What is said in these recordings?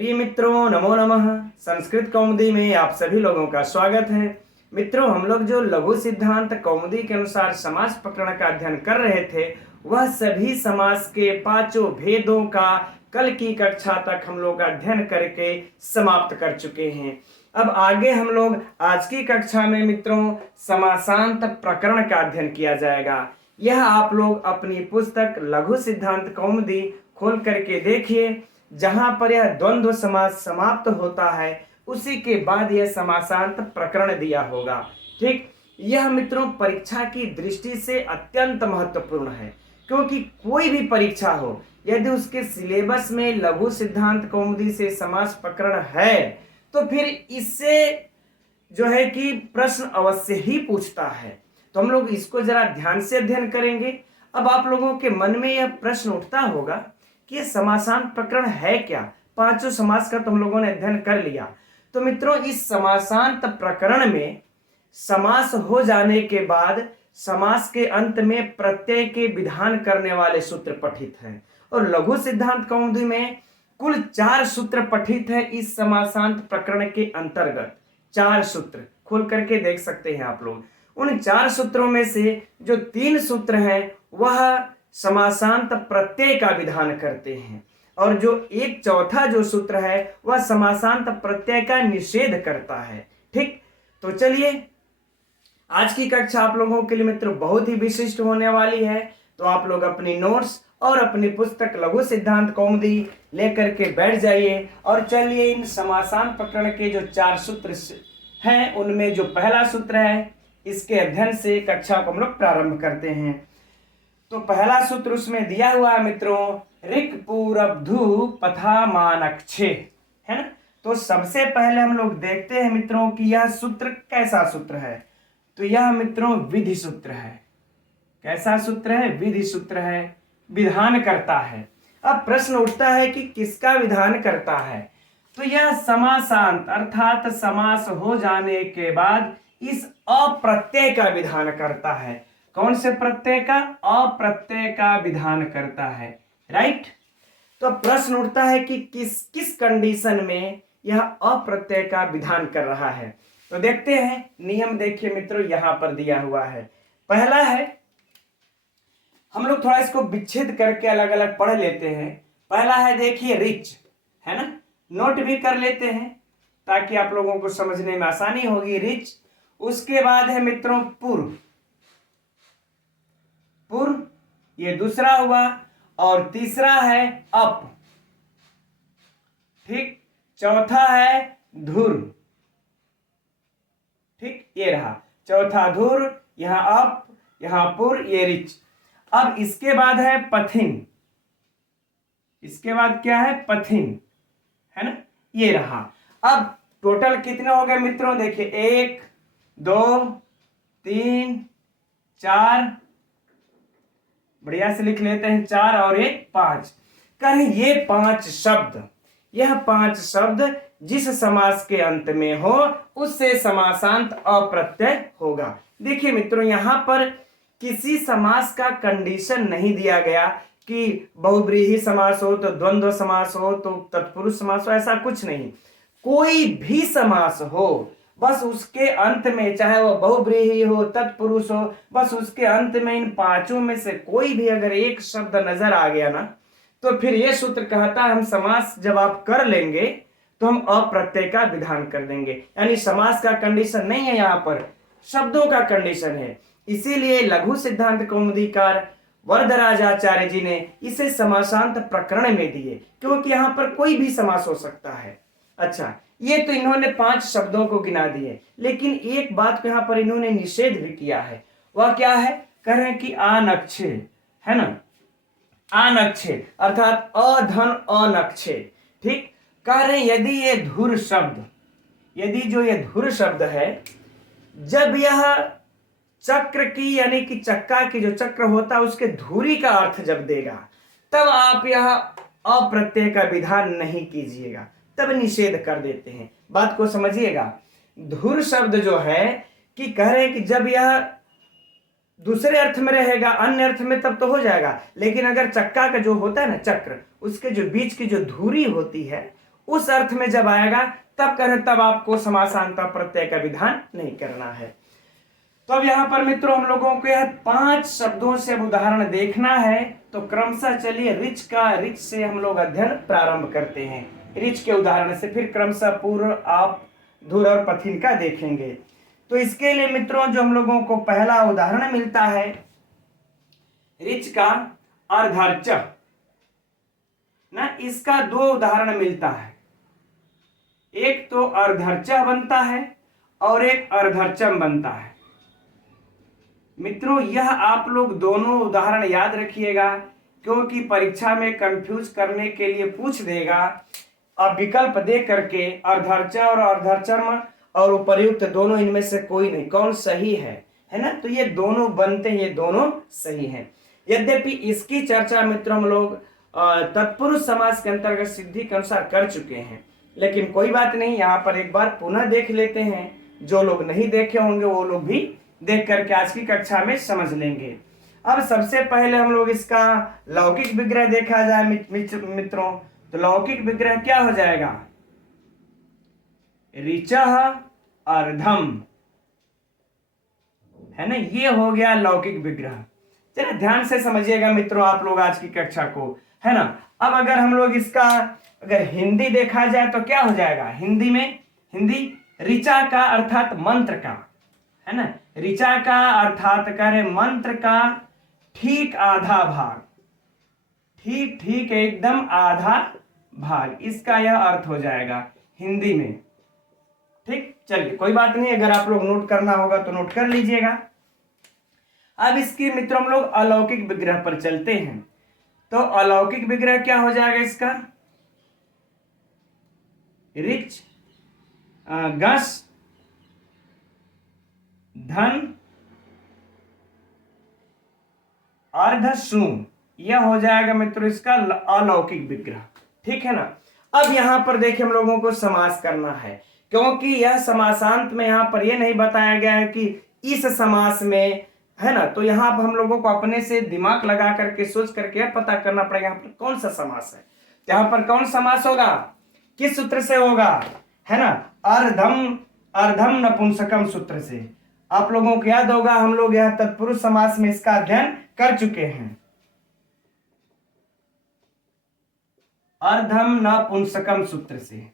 प्रिय मित्रों, नमो नमः। संस्कृत कौमुदी में आप सभी लोगों का स्वागत है। मित्रों, हम लोग जो लघु सिद्धांत कौमुदी के अनुसार समास प्रकरण का अध्ययन कर रहे थे, वह सभी समास के पांचों भेदों का कल की कक्षा तक हम लोग अध्ययन करके समाप्त कर चुके हैं। अब आगे हम लोग आज की कक्षा में मित्रों समासांत प्रकरण का अध्ययन किया जाएगा। यह आप लोग अपनी पुस्तक लघु सिद्धांत कौमुदी खोल करके देखिए, जहां पर यह द्वंद्व समास समाप्त होता है उसी के बाद यह समासांत प्रकरण दिया होगा। ठीक, यह मित्रों परीक्षा की दृष्टि से अत्यंत महत्वपूर्ण है, क्योंकि कोई भी परीक्षा हो, यदि उसके सिलेबस में लघु सिद्धांत कौमुदी से समास प्रकरण है तो फिर इससे जो है कि प्रश्न अवश्य ही पूछता है। तो हम लोग इसको जरा ध्यान से अध्ययन करेंगे। अब आप लोगों के मन में यह प्रश्न उठता होगा कि ये समासांत प्रकरण है क्या। पांचों समास का तो हम लोगों ने अध्ययन कर लिया। तो मित्रों, इस समासांत प्रकरण में समास हो जाने के बाद समास के अंत में प्रत्यय के विधान करने वाले सूत्र पठित हैं, और लघु सिद्धांत कौमुदी में कुल 4 सूत्र पठित है। इस समासांत प्रकरण के अंतर्गत 4 सूत्र खोल करके देख सकते हैं आप लोग। उन 4 सूत्रों में से जो 3 सूत्र हैं वह समासांत प्रत्यय का विधान करते हैं, और जो एक चौथा जो सूत्र है वह समासांत प्रत्यय का निषेध करता है। ठीक, तो चलिए आज की कक्षा आप लोगों के लिए मित्रों बहुत ही विशिष्ट होने वाली है। तो आप लोग अपनी नोट्स और अपनी पुस्तक लघु सिद्धांत कौमुदी लेकर के बैठ जाइए और चलिए इन समासांत प्रकरण के जो 4 सूत्र हैं उनमें जो पहला सूत्र है इसके अध्ययन से कक्षा को हम लोग प्रारंभ करते हैं। तो पहला सूत्र उसमें दिया हुआ है मित्रों, ऋक् पूरब्धु पथा मानक्षे, है ना। तो सबसे पहले हम लोग देखते हैं मित्रों कि यह सूत्र कैसा सूत्र है। तो यह मित्रों विधि सूत्र है। कैसा सूत्र है? विधि सूत्र है, विधान करता है। अब प्रश्न उठता है कि किसका विधान करता है। तो यह समासांत अर्थात समास हो जाने के बाद इस अप्रत्यय का विधान करता है। कौन से प्रत्यय का? अप्रत्यय का विधान करता है। राइट। तो प्रश्न उठता है कि किस किस कंडीशन में यह अप्रत्यय का विधान कर रहा है। तो देखते हैं, नियम देखिए मित्रों यहां पर दिया हुआ है। पहला है, हम लोग थोड़ा इसको विच्छेद करके अलग अलग पढ़ लेते हैं। पहला है देखिए रिच, है ना, नोट भी कर लेते हैं ताकि आप लोगों को समझने में आसानी होगी। रिच, उसके बाद है मित्रों पूर्व, पूर्व ये दूसरा हुआ, और तीसरा है अप। ठीक, चौथा है धुर। ठीक, ये रहा चौथा धुर, यहां अप, यहां पुर, ये रिच। अब इसके बाद है पथिन। इसके बाद क्या है? पथिन, है ना, ये रहा। अब टोटल कितने हो गए मित्रों? देखिए 1 2 3 4, बढ़िया से लिख लेते हैं, 4 और 1 5। कहें ये 5 शब्द, यह 5 शब्द जिस समास के अंत में हो उससे समासांत अप्रत्यय होगा। देखिए मित्रों, यहां पर किसी समास का कंडीशन नहीं दिया गया कि बहुब्रीहि समास हो तो द्वंद्व समास हो तो तत्पुरुष समास हो, ऐसा कुछ नहीं। कोई भी समास हो, बस उसके अंत में, चाहे वह बहुब्रीहि हो तत्पुरुष हो, बस उसके अंत में इन 5 में से कोई भी अगर एक शब्द नजर आ गया ना, तो फिर यह सूत्र कहता है हम समास जब आप कर लेंगे तो हम अप्रत्यय का विधान कर देंगे। यानी समास का कंडीशन नहीं है, यहां पर शब्दों का कंडीशन है। इसीलिए लघु सिद्धांत कौमुदीकार वरदराजाचार्य जी ने इसे समासांत प्रकरण में दिए, क्योंकि यहां पर कोई भी समास हो सकता है। अच्छा, ये तो इन्होंने 5 शब्दों को गिना दिए, लेकिन एक बात को यहां पर इन्होंने निषेध भी किया है। वह क्या है? कह रहे हैं कि आनक्षे, है ना, आनक्षे अर्थात अधन अनक्षे। ठीक, कह रहे हैं यदि ये धुर शब्द, यदि जो ये धुर शब्द है, जब यह चक्र की यानी कि चक्का की जो चक्र होता है उसके धुरी का अर्थ जब देगा, तब आप यह अप्रत्यय का विधान नहीं कीजिएगा, तब निषेध कर देते हैं। बात को समझिएगा। धुर शब्द जो है कि कह रहे हैं कि जब यह दूसरे अर्थ में रहेगा, अन्य अर्थ में, तब तो हो जाएगा, लेकिन अगर चक्का का जो होता है ना चक्र, उसके जो बीच की जो धुरी होती है उस अर्थ में जब आएगा तब करें, तब आपको समासांतर प्रत्यय का विधान नहीं करना है। तो अब यहाँ पर मित्रों हम लोगों को यह 5 शब्दों से अब उदाहरण देखना है। तो क्रमशः चलिए रिच से हम लोग अध्ययन प्रारंभ करते हैं। रिच के उदाहरण से फिर क्रमशः पूर्व, आप, धुर और पथिन का देखेंगे। तो इसके लिए मित्रों जो हम लोगों को पहला उदाहरण मिलता है रिच का अर्धर्च ना, इसका 2 उदाहरण मिलता है। एक तो अर्धर्च बनता है और एक अर्धर्चम बनता है। मित्रों यह आप लोग दोनों उदाहरण याद रखिएगा, क्योंकि परीक्षा में कंफ्यूज करने के लिए पूछ देगा। अब विकल्प दे करके अर्धर्च और अर्धर्चम और उपर्युक्त दोनों इनमें से कोई नहीं, कौन सही है ना। तो ये दोनों बनते हैं, ये दोनों सही हैं। यद्यपि इसकी चर्चा मित्रों हम लोग तत्पुरुष समास के अंतर्गत सिद्धि के अनुसार कर चुके हैं, लेकिन कोई बात नहीं, यहाँ पर एक बार पुनः देख लेते हैं। जो लोग नहीं देखे होंगे वो लोग भी देख करके आज की कक्षा में समझ लेंगे। अब सबसे पहले हम लोग इसका लौकिक विग्रह देखा जाए मित्रों। तो लौकिक विग्रह क्या हो जाएगा? ऋचः अर्धम, है ना, ये हो गया लौकिक विग्रह। चलिए ध्यान से समझिएगा मित्रों आप लोग आज की कक्षा को, है ना। अब अगर हम लोग इसका अगर हिंदी देखा जाए तो क्या हो जाएगा? हिंदी ऋचा का अर्थात मंत्र का, है ना, ऋचा का अर्थात करे मंत्र का ठीक आधा भाग, ठीक एकदम आधा भाग, इसका यह अर्थ हो जाएगा हिंदी में। ठीक, चलिए कोई बात नहीं, अगर आप लोग नोट करना होगा तो नोट कर लीजिएगा। अब इसकी मित्रों हम लोग अलौकिक विग्रह पर चलते हैं। तो अलौकिक विग्रह क्या हो जाएगा इसका? रिच गस धन अर्ध शू, यह हो जाएगा मित्रों इसका अलौकिक विग्रह। ठीक है ना। अब यहां पर देखिए हम लोगों को समास करना है, क्योंकि यह समासांत में यहां पर यह नहीं बताया गया है कि इस समास में, है ना। तो यहां पर हम लोगों को अपने से दिमाग लगा करके सोच करके पता करना पड़ेगा यहाँ पर कौन सा समास है। यहाँ पर कौन समास होगा, किस सूत्र से होगा, है ना, अर्धम नपुंसकम सूत्र से। आप लोगों को याद होगा हम लोग यह तत्पुरुष समास में इसका अध्ययन कर चुके हैं। अर्धम नपुंसकम सूत्र से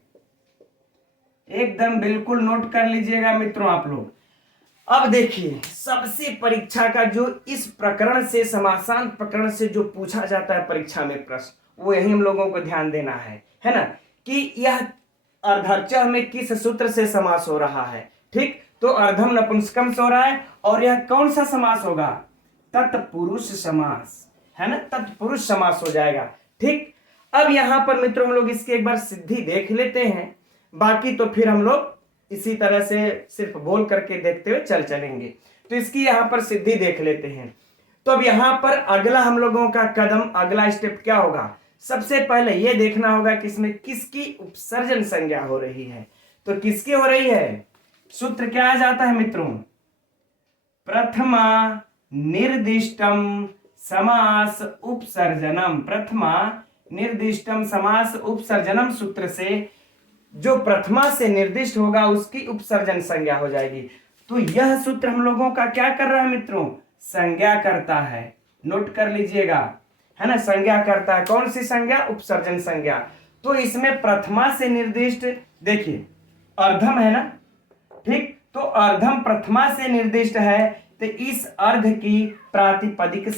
एकदम बिल्कुल नोट कर लीजिएगा मित्रों आप लोग। अब देखिए सबसे परीक्षा का जो इस प्रकरण से, समासांत प्रकरण से जो पूछा जाता है परीक्षा में प्रश्न, वो यही हम लोगों को ध्यान देना है ना, कि यह अर्धर्च में किस सूत्र से समास हो रहा है। ठीक, तो अर्धम नपुंसकम से हो रहा है और यह कौन सा समास होगा? तत्पुरुष समास, है ना, तत्पुरुष समास हो जाएगा। ठीक, अब यहां पर मित्रों हम लोग इसकी एक बार सिद्धि देख लेते हैं, बाकी तो फिर हम लोग इसी तरह से सिर्फ बोल करके देखते हुए चलेंगे। तो इसकी यहां पर सिद्धि देख लेते हैं। तो अब यहां पर अगला हम लोगों का कदम, अगला स्टेप क्या होगा? सबसे पहले यह देखना होगा कि इसमें किसकी उपसर्जन संज्ञा हो रही है। तो किसकी हो रही है? सूत्र क्या आ जाता है मित्रों? प्रथमा निर्दिष्टम समास उपसर्जनम, प्रथमा निर्दिष्टम समास उपसर्जनम सूत्र से जो प्रथमा से निर्दिष्ट होगा उसकी उपसर्जन संज्ञा हो जाएगी। तो यह सूत्र हम लोगों का क्या कर रहा है मित्रों? संज्ञा करता है। नोट कर लीजिएगा, है ना, संज्ञा करता है। कौन सी संज्ञा? उपसर्जन संज्ञा। तो इसमें प्रथमा से निर्दिष्ट, देखिए अर्धम है ना, ठीक, तो अर्धम प्रथमा से निर्दिष्ट है, तो इस अर्ध की प्रातिपदिक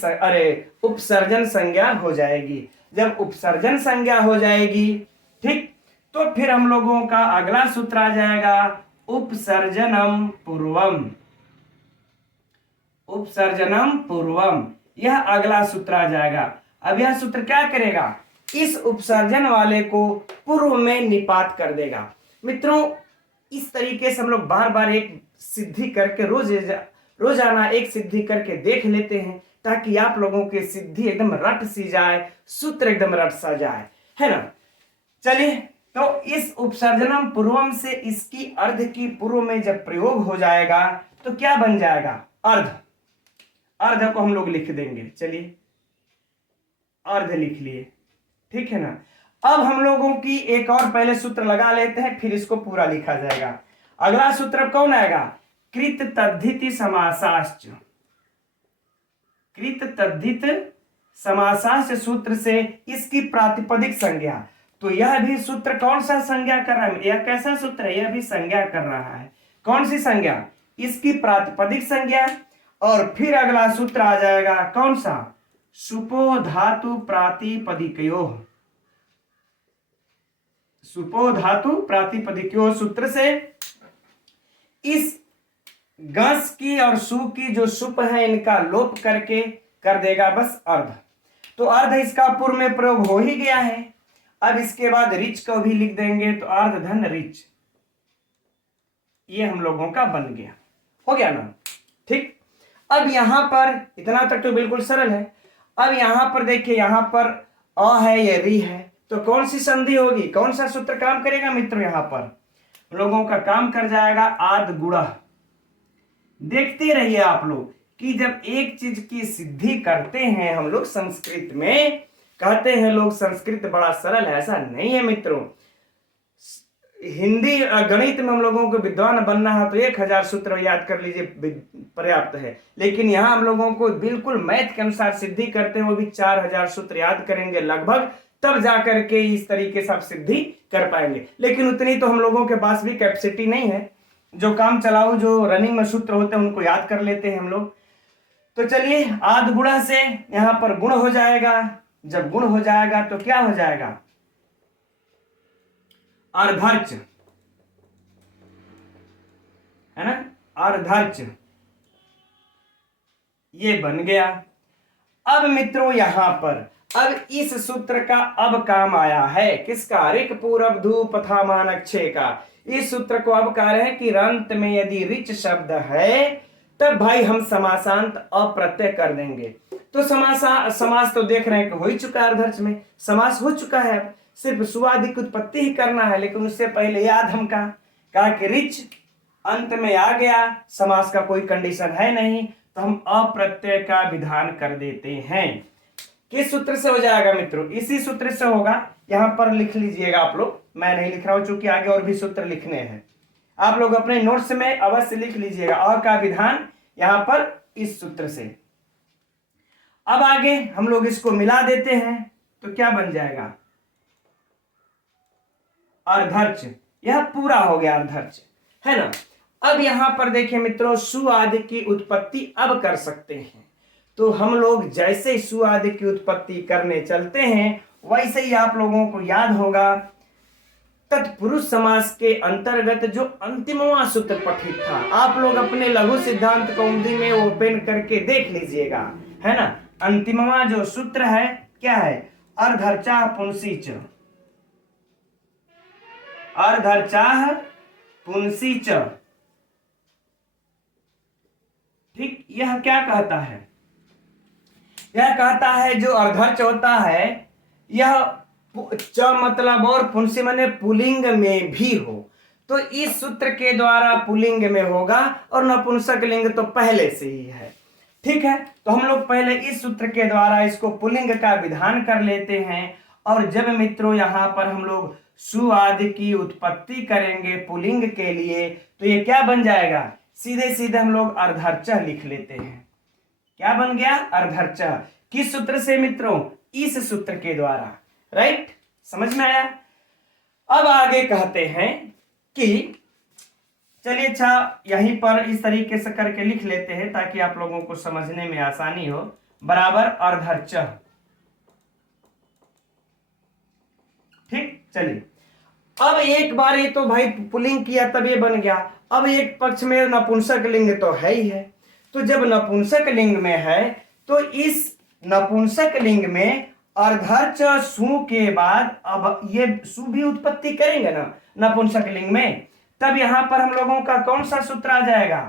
उपसर्जन संज्ञा हो जाएगी। जब उपसर्जन संज्ञा हो जाएगी, ठीक, तो फिर हम लोगों का अगला सूत्र आ जाएगा उपसर्जनम पूर्वम, उपसर्जनम पूर्वम, यह अगला सूत्र आ जाएगा। अब यह सूत्र क्या करेगा? इस उपसर्जन वाले को पूर्व में निपात कर देगा। मित्रों इस तरीके से हम लोग बार बार एक सिद्धि करके रोजाना एक सिद्धि करके देख लेते हैं, ताकि आप लोगों की सिद्धि एकदम रट सी जाए, सूत्र एकदम रट सा जाए, है ना। चलिए, तो इस उपसर्जनम पूर्वम से इसकी अर्ध की पूर्व में जब प्रयोग हो जाएगा तो क्या बन जाएगा? अर्ध। अर्ध को हम लोग लिख देंगे, चलिए अर्ध लिख लिए, ठीक है ना। अब हम लोगों की एक और पहले सूत्र लगा लेते हैं, फिर इसको पूरा लिखा जाएगा। अगला सूत्र कौन आएगा? कृत तद्धिति समासाश्च। कृत तद्धित समासाश्च सूत्र से इसकी प्रातिपदिक संज्ञा। तो यह भी सूत्र कौन सा संज्ञा कर रहा है? यह कैसा सूत्र है? यह भी संज्ञा कर रहा है। कौन सी संज्ञा? इसकी प्रातिपदिक संज्ञा। और फिर अगला सूत्र आ जाएगा कौन सा? सुपो धातु प्रातिपदिकयोः। सुपो धातु प्रातिपदिकयोः सूत्र से इस गस की और सु की जो सुप है इनका लोप करके कर देगा बस अर्ध। तो अर्ध इसका पूर्व में प्रयोग हो ही गया है। अब इसके बाद रिच को भी लिख देंगे, तो अर्ध धन रिच, ये हम लोगों का बन गया। हो गया ना? ठीक। अब यहां पर इतना तक तो बिल्कुल सरल है। अब यहां पर देखिए, यहां पर अ है, ये री है, तो कौन सी संधि होगी? कौन सा सूत्र काम करेगा मित्रों? यहां पर लोगों का काम कर जाएगा आद गुणा। देखते रहिए आप लोग कि जब एक चीज की सिद्धि करते हैं हम लोग, संस्कृत में कहते हैं लोग संस्कृत बड़ा सरल है, ऐसा नहीं है मित्रों। हिंदी गणित में हम लोगों को विद्वान बनना है तो 1000 सूत्र याद कर लीजिए पर्याप्त है, लेकिन यहाँ हम लोगों को बिल्कुल मैथ के अनुसार सिद्धि करते हैं, वो भी 4000 सूत्र याद करेंगे लगभग, तब जाकर के इस तरीके से आप सिद्धि कर पाएंगे। लेकिन उतनी तो हम लोगों के पास भी कैपेसिटी नहीं है। जो काम चलाओ, जो रनिंग में सूत्र होते हैं उनको याद कर लेते हैं हम लोग। तो चलिए, आद गुणा से यहां पर गुण हो जाएगा। जब गुण हो जाएगा तो क्या हो जाएगा? अर्धर्च, है ना? अर्धर्च, ये बन गया। अब मित्रों यहां पर अब इस सूत्र का अब काम आया है किसका? ऋक पूरब धूप था मानक्षे का। इस सूत्र को अब कह रहे हैं कि रंत में यदि रिच शब्द है तब भाई हम समासांत अप्रत्यय कर देंगे। तो समास तो देख रहे हैं कि हो ही चुका है, अर्धर्च में समास हो चुका है। सिर्फ सुआदि की उत्पत्ति ही करना है। लेकिन उससे पहले याद हम कहा कि रिच अंत में आ गया, समास का कोई कंडीशन है नहीं, तो हम अप्रत्यय का विधान कर देते हैं। किस सूत्र से हो जाएगा मित्रों? इसी सूत्र से होगा। यहां पर लिख लीजिएगा आप लोग, मैं नहीं लिख रहा हूं चूंकि आगे और भी सूत्र लिखने हैं। आप लोग अपने नोट्स में अवश्य लिख लीजिएगा अ का विधान यहां पर इस सूत्र से। अब आगे हम लोग इसको मिला देते हैं तो क्या बन जाएगा? अर्धर्च। यह पूरा हो गया अर्धर्च, है ना? अब यहां पर देखिए मित्रों, सु आदि की उत्पत्ति अब कर सकते हैं। तो हम लोग जैसे सु आदि की उत्पत्ति करने चलते हैं वैसे ही आप लोगों को याद होगा तत्पुरुष समास के अंतर्गत जो अंतिमवा सूत्र पठित था, आप लोग अपने लघु सिद्धांत कौमुदी में ओपन करके देख लीजिएगा, है ना? अंतिमवा जो सूत्र है क्या है? अर्धर्चा पुंसीच। अर्धर्चाह पुंसीच। ठीक। यह क्या कहता है? यह कहता है जो अर्धर्च होता है यह च मतलब और पुंसी माने पुलिंग में भी हो, तो इस सूत्र के द्वारा पुलिंग में होगा और नपुंसक लिंग तो पहले से ही है। ठीक है, तो हम लोग पहले इस सूत्र के द्वारा इसको पुलिंग का विधान कर लेते हैं। और जब मित्रों यहां पर हम लोग सु आदि की उत्पत्ति करेंगे पुलिंग के लिए तो ये क्या बन जाएगा? सीधे सीधे हम लोग अर्धर्च लिख लेते हैं। क्या बन गया? अर्धर्च। किस सूत्र से मित्रों? इस सूत्र के द्वारा। राइट, समझ में आया? अब आगे कहते हैं कि चलिए अच्छा यहीं पर इस तरीके से करके लिख लेते हैं ताकि आप लोगों को समझने में आसानी हो। बराबर अर्धर्च। ठीक, चलिए अब एक बार ये तो भाई पुल्लिंग किया तब ये बन गया। अब एक पक्ष में नपुंसक लिंग तो है ही है, तो जब नपुंसक लिंग में है तो इस नपुंसक लिंग में अर्धर्च सु के बाद अब ये सु भी उत्पत्ति करेंगे ना नपुंसक लिंग में, तब यहां पर हम लोगों का कौन सा सूत्र आ जाएगा?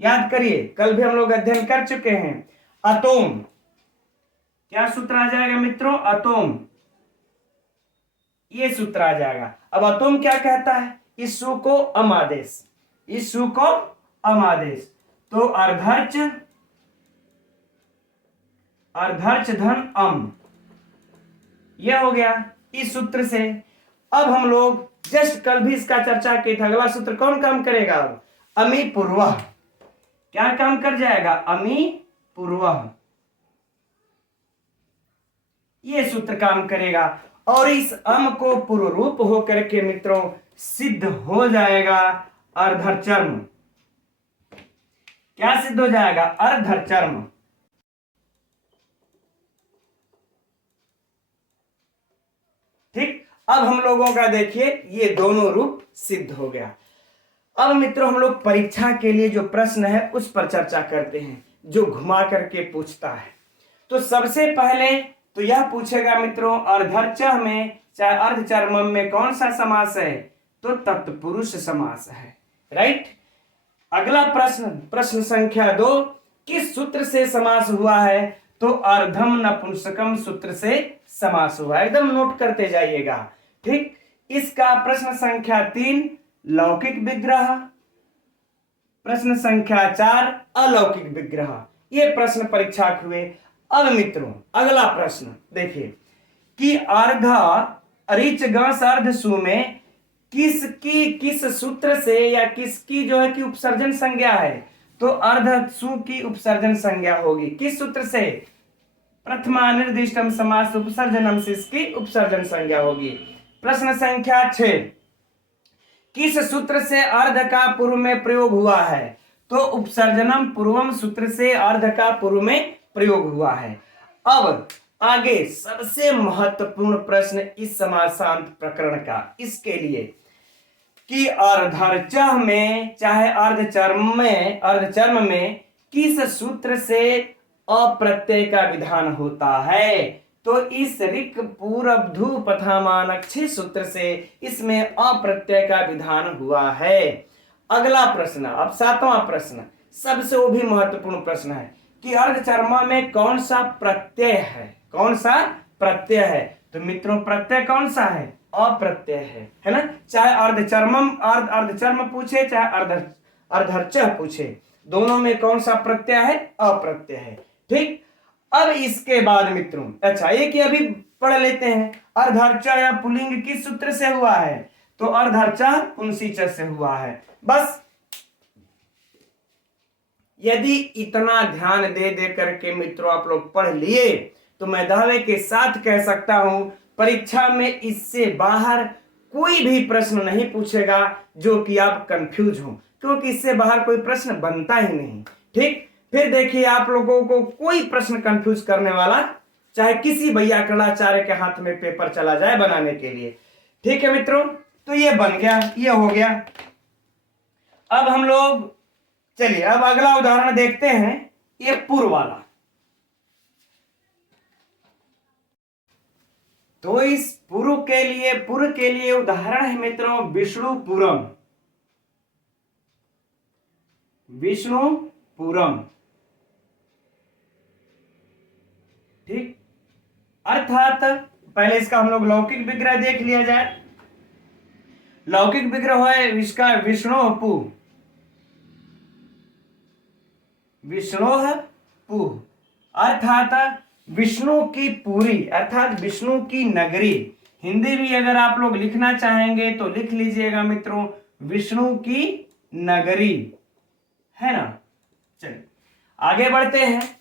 याद करिए, कल भी हम लोग अध्ययन कर चुके हैं। अतोम। क्या सूत्र आ जाएगा मित्रों? अतोम। ये सूत्र आ जाएगा। अब अतोम क्या कहता है? इस सु को अम आदेश, इस सु को अम आदेश, तो अर्धर्च, अर्धर्च धन अम, यह हो गया। इस सूत्र से। अब हम लोग जस्ट कल भी इसका चर्चा किए थे, अगला सूत्र कौन काम करेगा? अब अमी पूर्वः, क्या काम कर जाएगा? अमी पूर्वः, ये सूत्र काम करेगा और इस अम को पूर्व रूप होकर के मित्रों सिद्ध हो जाएगा अर्धचर्म। क्या सिद्ध हो जाएगा? अर्धचर्म। ठीक, अब हम लोगों का देखिए ये दोनों रूप सिद्ध हो गया। अब मित्रों हम लोग परीक्षा के लिए जो प्रश्न है उस पर चर्चा करते हैं, जो घुमा करके पूछता है। तो सबसे पहले तो यह पूछेगा मित्रों अर्धर्चः में चाहे अर्धचर्मम में कौन सा समास है? तो तत्पुरुष समास है, राइट। अगला प्रश्न, प्रश्न संख्या 2, किस सूत्र से समास हुआ है? तो अर्धम नपुंसकम सूत्र से समास हुआ है, एकदम नोट करते जाइएगा। ठीक, इसका प्रश्न संख्या 3 लौकिक विग्रह, प्रश्न संख्या 4 अलौकिक विग्रह, ये प्रश्न परीक्षा हुए। अब मित्रों अगला प्रश्न देखिए कि अर्ध ऋच गस अर्ध सु में किसकी किस सूत्र से या किसकी जो है कि उपसर्जन संज्ञा है? तो अर्ध सु की उपसर्जन संज्ञा होगी। किस सूत्र से? प्रथमा निर्दिष्टम समास उपसर्जनम से इसकी उपसर्जन संज्ञा होगी। प्रश्न संख्या 6, किस सूत्र से अर्ध का पूर्व में प्रयोग हुआ है? तो उपसर्जनम पूर्वम सूत्र से अर्ध का पूर्व में प्रयोग हुआ है। अब आगे सबसे महत्वपूर्ण प्रश्न इस समासांत प्रकरण का, इसके लिए कि अर्धर्चः में चाहे अर्धचर्म में किस सूत्र से अप्रत्यय का विधान होता है? तो इस ऋक् पूर्वधु पथामानक्षी सूत्र से इसमें अप्रत्यय का विधान हुआ है। अगला प्रश्न, अब 7वां प्रश्न, सबसे वो भी महत्वपूर्ण प्रश्न है कि अर्धचर्म में कौन सा प्रत्यय है? कौन सा प्रत्यय है? तो मित्रों प्रत्यय कौन सा है? अप्रत्यय है ना। चाहे अर्धचर्म पूछे चाहे अर्धर्चः पूछे, दोनों में कौन सा प्रत्यय है? अप्रत्यय है। ठीक, अब इसके बाद मित्रों अच्छा एक ही अभी पढ़ लेते हैं, अर्धर्चः या पुल्लिंग किस सूत्र से हुआ है? तो अर्धर्चः पुंसीच से हुआ है। बस यदि इतना ध्यान दे दे करके मित्रों आप लोग पढ़ लिए तो मैं दावे के साथ कह सकता हूं परीक्षा में इससे बाहर कोई भी प्रश्न नहीं पूछेगा जो कि आप कंफ्यूज हो, क्योंकि इससे बाहर कोई प्रश्न बनता ही नहीं। ठीक, फिर देखिए आप लोगों को कोई प्रश्न कंफ्यूज करने वाला चाहे किसी वैयाकरणाचार्य के हाथ में पेपर चला जाए बनाने के लिए। ठीक है मित्रों, तो ये बन गया, ये हो गया। अब हम लोग चलिए अब अगला उदाहरण देखते हैं, ये पूर्व वाला। तो इस पूर्व के लिए उदाहरण है मित्रों विष्णुपुरम। ठीक, अर्थात पहले इसका हम लोग लौकिक विग्रह देख लिया जाए। लौकिक विग्रह है इसका विष्णोह अर्थात विष्णु की पुरी अर्थात विष्णु की नगरी। हिंदी भी अगर आप लोग लिखना चाहेंगे तो लिख लीजिएगा मित्रों विष्णु की नगरी, है ना। चलिए आगे बढ़ते हैं।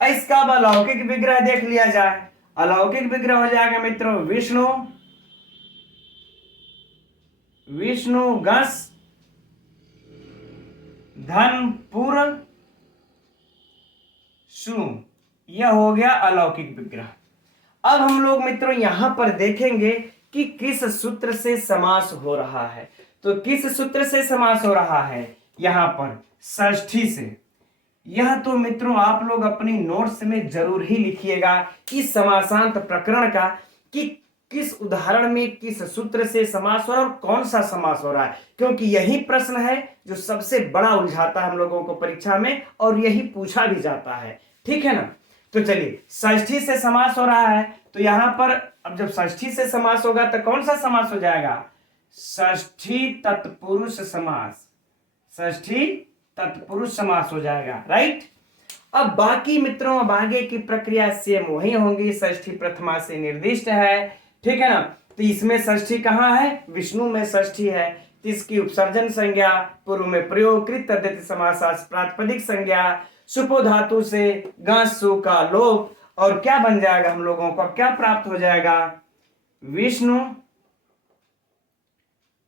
इसका अब अलौकिक विग्रह देख लिया जाए। अलौकिक विग्रह हो जाएगा मित्रों विष्णु गस धनपुर सु, यह हो गया अलौकिक विग्रह। अब हम लोग मित्रों यहां पर देखेंगे कि किस सूत्र से समास हो रहा है। तो किस सूत्र से समास हो रहा है? यहां पर षष्ठी से। यह तो मित्रों आप लोग अपनी नोट्स में जरूर ही लिखिएगा इस समासांत प्रकरण का कि किस उदाहरण में किस सूत्र से समास हो रहा है और कौन सा समास हो रहा है, क्योंकि यही प्रश्न है जो सबसे बड़ा उलझाता है हम लोगों को परीक्षा में और यही पूछा भी जाता है। ठीक है ना। तो चलिए षष्ठी से समास हो रहा है, तो यहां पर अब जब षष्ठी से समास होगा तो कौन सा समास हो जाएगा? षष्ठी तत्पुरुष समास। षष्ठी तत्पुरुष समास हो जाएगा, राइट। अब बाकी मित्रों अब आगे की प्रक्रिया सेम वही होंगी। षष्ठी प्रथमा से निर्दिष्ट है ठीक है ना। तो इसमें षष्ठी कहाँ है, विष्णु में षष्ठी है, तो इसकी उपसर्जन संज्ञा, पूर्व में प्रयोग, कृत तद्धित समास, प्रातिपदिक संज्ञा, सुपो धातु से गसु का लोप, और क्या बन जाएगा, हम लोगों को क्या प्राप्त हो जाएगा, विष्णु,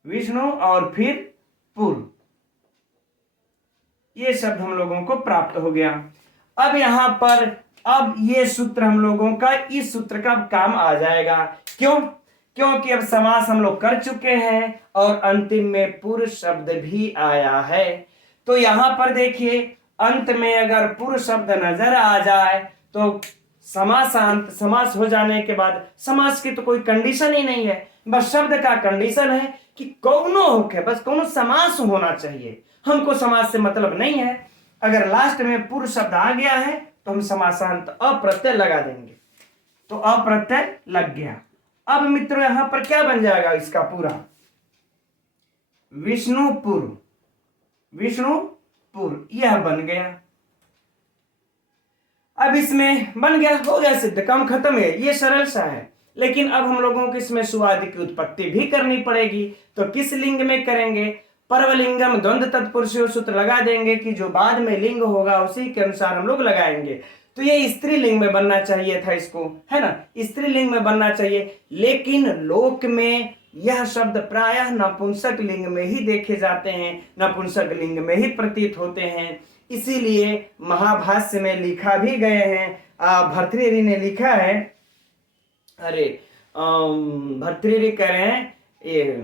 विष्णु और फिर पूर्व, ये शब्द हम लोगों को प्राप्त हो गया। अब यहां पर अब ये सूत्र हम लोगों का, इस सूत्र का काम आ जाएगा। क्यों, क्योंकि अब समास हम लोग कर चुके हैं और अंतिम में पूर्व शब्द भी आया है। तो यहां पर देखिए, अंत में अगर पूर्व शब्द नजर आ जाए तो समासांत, समास हो जाने के बाद समास की तो कोई कंडीशन ही नहीं है, बस शब्द का कंडीशन है कि कौनो होके, बस कौनो समास होना चाहिए, हमको समास से मतलब नहीं है। अगर लास्ट में पूर्व शब्द आ गया है तो हम समासांत अप्रत्यय लगा देंगे, तो अप्रत्यय लग गया। अब मित्रों यहां पर क्या बन जाएगा इसका पूरा, विष्णुपुर, विष्णुपुर यह बन गया। अब इसमें बन गया, हो गया सिद्ध, काम खत्म है, ये सरल सा है। लेकिन अब हम लोगों को इसमें सुवादि की उत्पत्ति भी करनी पड़ेगी। तो किस लिंग में करेंगे, परवलिंगम द्वंद्व तत्पुरुषयोः सूत्र लगा देंगे कि जो बाद में लिंग होगा उसी के अनुसार हम लोग लगाएंगे। तो ये स्त्रीलिंग में बनना चाहिए था इसको, है ना, स्त्रीलिंग में बनना चाहिए। लेकिन लोक में यह शब्द प्रायः नपुंसक लिंग में ही देखे जाते हैं, नपुंसक लिंग में ही प्रतीत होते हैं। इसीलिए महाभाष्य में लिखा भी गए हैं, भर्तृहरि ने लिखा है, अरे भर्तृहरि कह रहे हैं, ये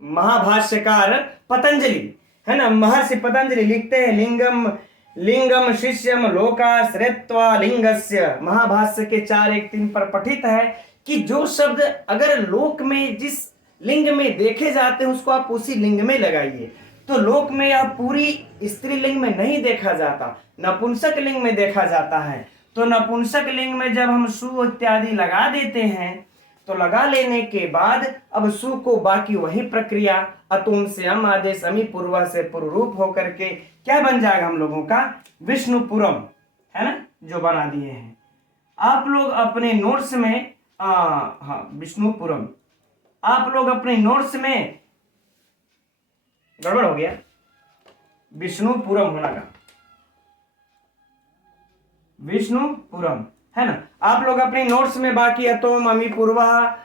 महाभाष्यकार पतंजलि, है ना, महर्षि पतंजलि लिखते हैं, लिंगम लिंगम शिष्यम लोकाश्रित्वा लिंगस्य, महाभाष्य के 4:1-3 पर पठित है कि जो शब्द अगर लोक में जिस लिंग में देखे जाते हैं उसको आप उसी लिंग में लगाइए। तो लोक में यह पूरी स्त्रीलिंग में नहीं देखा जाता, नपुंसक लिंग में देखा जाता है। तो नपुंसक लिंग में जब हम सु इत्यादि लगा देते हैं, तो लगा लेने के बाद अब सु को बाकी वही प्रक्रिया अतुम से अम आदेश अमी पूर्व से पूर्व रूप होकर के क्या बन जाएगा हम लोगों का, विष्णुपुरम, है ना, जो बना दिए हैं आप लोग अपने नोट्स में। हाँ विष्णुपुरम, आप लोग अपने नोट्स में, गड़बड़ हो गया, विष्णुपुरम होना का, विष्णुपुरम, है ना, आप लोग अपनी नोट्स में बाकी अतोम अमी पूर्वा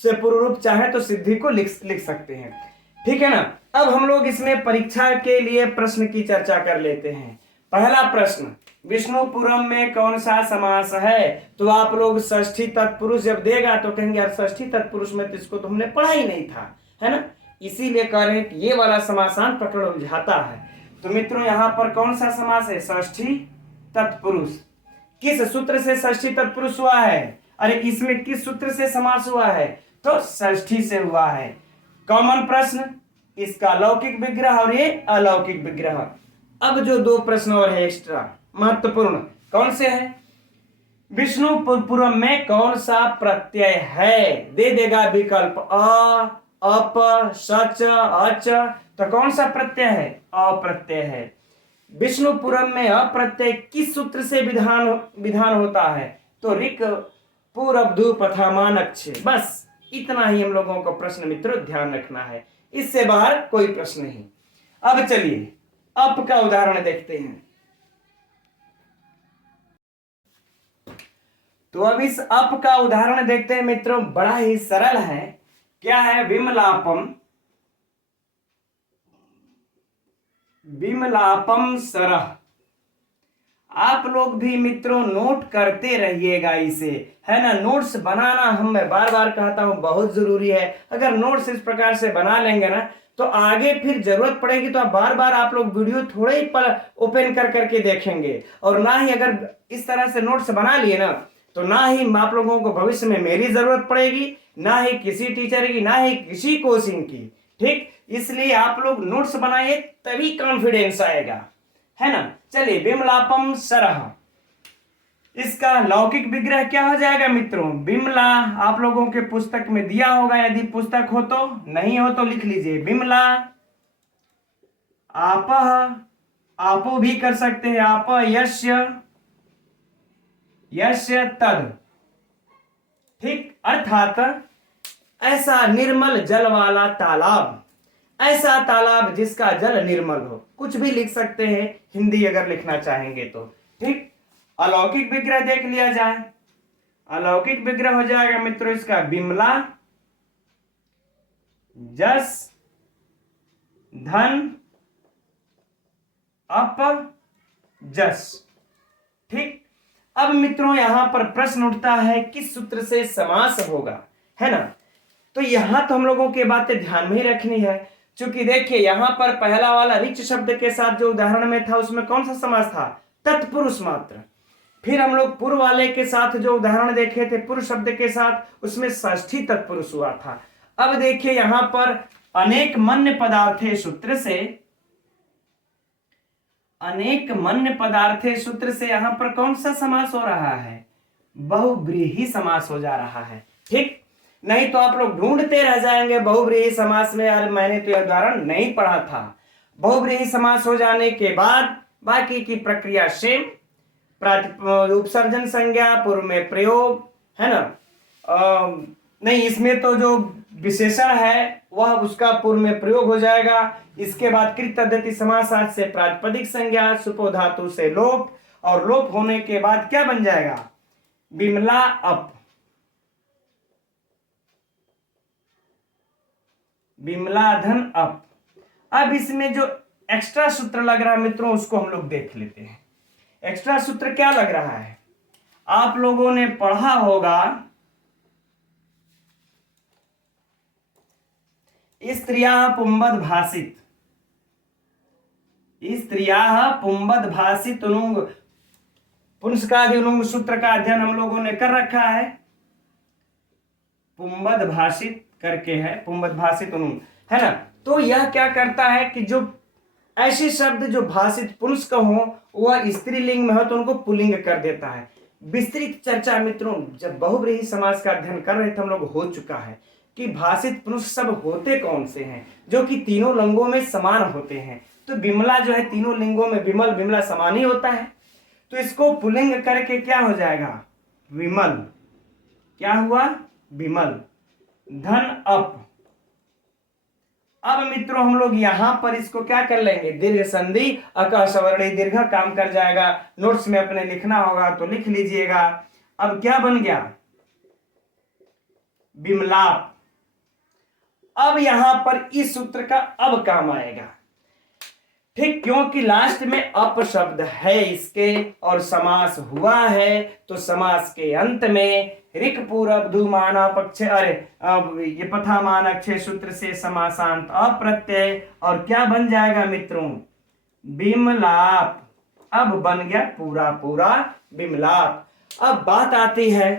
से पूर्व रूप चाहे तो सिद्धि को लिख सकते हैं, ठीक है ना। अब हम लोग इसमें परीक्षा के लिए प्रश्न की चर्चा कर लेते हैं। पहला प्रश्न, विष्णुपुरम में कौन सा समास है, तो आप लोग षष्ठी तत्पुरुष जब देगा तो कहेंगे यार षष्ठी तत्पुरुष में तो इसको तो हमने पढ़ा ही नहीं था, है ना, इसीलिए कह रहे हैं कि ये वाला समासान प्रकरण उलझाता है। तो मित्रों यहाँ पर कौन सा समास है, षष्ठी तत्पुरुष। किस सूत्र से षष्ठी तत्पुरुष हुआ है, अरे इसमें किस सूत्र से समास हुआ है, तो षष्ठी से हुआ है। कॉमन प्रश्न, इसका लौकिक विग्रह और ये अलौकिक विग्रह। अब जो 2 प्रश्न और है एक्स्ट्रा महत्वपूर्ण, कौन से है, विष्णुपुरम में कौन सा प्रत्यय है, दे देगा विकल्प अ, अप, सच, अच, तो कौन सा प्रत्यय है, अप्रत्यय है। विष्णुपुरम में अप्रत्यय किस सूत्र से विधान होता है, तो ऋक पूर्वधु प्रथमान अच्छे। बस इतना ही हम लोगों को प्रश्न मित्रों ध्यान रखना है, इससे बाहर कोई प्रश्न नहीं। अब चलिए अप का उदाहरण देखते हैं। तो अब इस अप का उदाहरण देखते हैं मित्रों, बड़ा ही सरल है। क्या है, विमलापम, विमलापम सरह। आप लोग भी मित्रों नोट करते रहिएगा इसे, है ना, नोट्स बनाना हम मैं बार बार कहता हूं बहुत जरूरी है। अगर नोट्स इस प्रकार से बना लेंगे ना तो आगे फिर जरूरत पड़ेगी तो बार बार आप लोग वीडियो थोड़े ही पर ओपन कर करके देखेंगे। और ना ही अगर इस तरह से नोट्स बना लिए ना तो ना ही आप लोगों को भविष्य में मेरी जरूरत पड़ेगी, ना ही किसी टीचर की, ना ही किसी कोचिंग की, ठीक। इसलिए आप लोग नोट्स बनाइए तभी कॉन्फिडेंस आएगा, है ना। चलिए विमलापम सरह, इसका लौकिक विग्रह क्या हो जाएगा मित्रों, विमला आप लोगों के पुस्तक में दिया होगा, यदि पुस्तक हो तो, नहीं हो तो लिख लीजिए, विमला आपह, आपो भी कर सकते हैं, आप यस्य, यस्य तद, ठीक, अर्थात ऐसा निर्मल जल वाला तालाब, ऐसा तालाब जिसका जल निर्मल हो, कुछ भी लिख सकते हैं हिंदी अगर लिखना चाहेंगे तो। ठीक, अलौकिक विग्रह देख लिया जाए। अलौकिक विग्रह हो जाएगा मित्रों इसका बिमला, जस, धन, अप, जस। ठीक, अब मित्रों यहां पर प्रश्न उठता है किस सूत्र से समास होगा, है ना। तो यहां तो हम लोगों की बातें ध्यान में ही रखनी है, क्योंकि देखिए यहां पर पहला वाला रिच शब्द के साथ जो उदाहरण में था उसमें कौन सा समास था, तत्पुरुष मात्र। फिर हम लोग पूर्व वाले के साथ जो उदाहरण देखे थे पूर्व शब्द के साथ, उसमें षष्ठी तत्पुरुष हुआ था। अब देखिए यहां पर अनेक मन्य पदार्थे सूत्र से, अनेक मन्य पदार्थे सूत्र से यहां पर कौन सा समास हो रहा है, बहुव्रीहि समास हो जा रहा है। ठीक, नहीं तो आप लोग ढूंढते रह जाएंगे बहुव्रीहि समास में, यार मैंने तो यह उदाहरण नहीं पढ़ा था। बहुव्रीहि समास हो जाने के बाद बाकी की प्रक्रिया सेम, उपसर्जन संज्ञा पूर्व में प्रयोग, है ना। नहीं, इसमें तो जो विशेषण है वह उसका पूर्व में प्रयोग हो जाएगा। इसके बाद कृत तद्धिति समासार्थ से प्रातिपदिक संज्ञा, सुपो धातु से लोप, और लोप होने के बाद क्या बन जाएगा, बिमला अप, बिमलाधन अप। अब इसमें जो एक्स्ट्रा सूत्र लग रहा है मित्रों उसको हम लोग देख लेते हैं। एक्स्ट्रा सूत्र क्या लग रहा है, आप लोगों ने पढ़ा होगा स्त्रियाः पुंबद भाषित, स्त्रियाः पुंबद भाषित उनुंग, पुंस्कादि उनुंग सूत्र का अध्ययन हम लोगों ने कर रखा है। पुंबद भाषित करके है, पुंबद भाषित उनुंग, है ना। तो यह क्या करता है कि जो ऐसे शब्द जो भाषित पुरुष का हो वह स्त्रीलिंग में हो तो उनको पुल्लिंग कर देता है। विस्तृत चर्चा मित्रों जब बहुव्रीहि समास का अध्ययन कर रहे थे हम लोग हो चुका है कि भाषित पुरुष सब होते कौन से हैं, जो कि तीनों लिंगों में समान होते हैं। तो बिमला जो है तीनों लिंगों में विमल बिमला समान ही होता है, तो इसको पुल्लिंग करके क्या हो जाएगा, विमल। क्या हुआ, विमल। धन अप। अब मित्रों हम लोग यहां पर इसको क्या कर लेंगे, दीर्घ संधि अकः सवर्णी दीर्घ काम कर जाएगा। नोट्स में अपने लिखना होगा तो लिख लीजिएगा। अब क्या बन गया, बिमलाप। अब यहां पर इस सूत्र का अब काम आएगा। ठीक, क्योंकि लास्ट में अप शब्द है इसके और समास हुआ है, तो समास के अंत में ऋक पूरब धूमाना पक्ष, अरे ये पथामान अक्षय सूत्र से समासांत अप्रत्यय, और क्या बन जाएगा मित्रों, बिमलाप। अब बन गया पूरा पूरा बिमलाप। अब बात आती है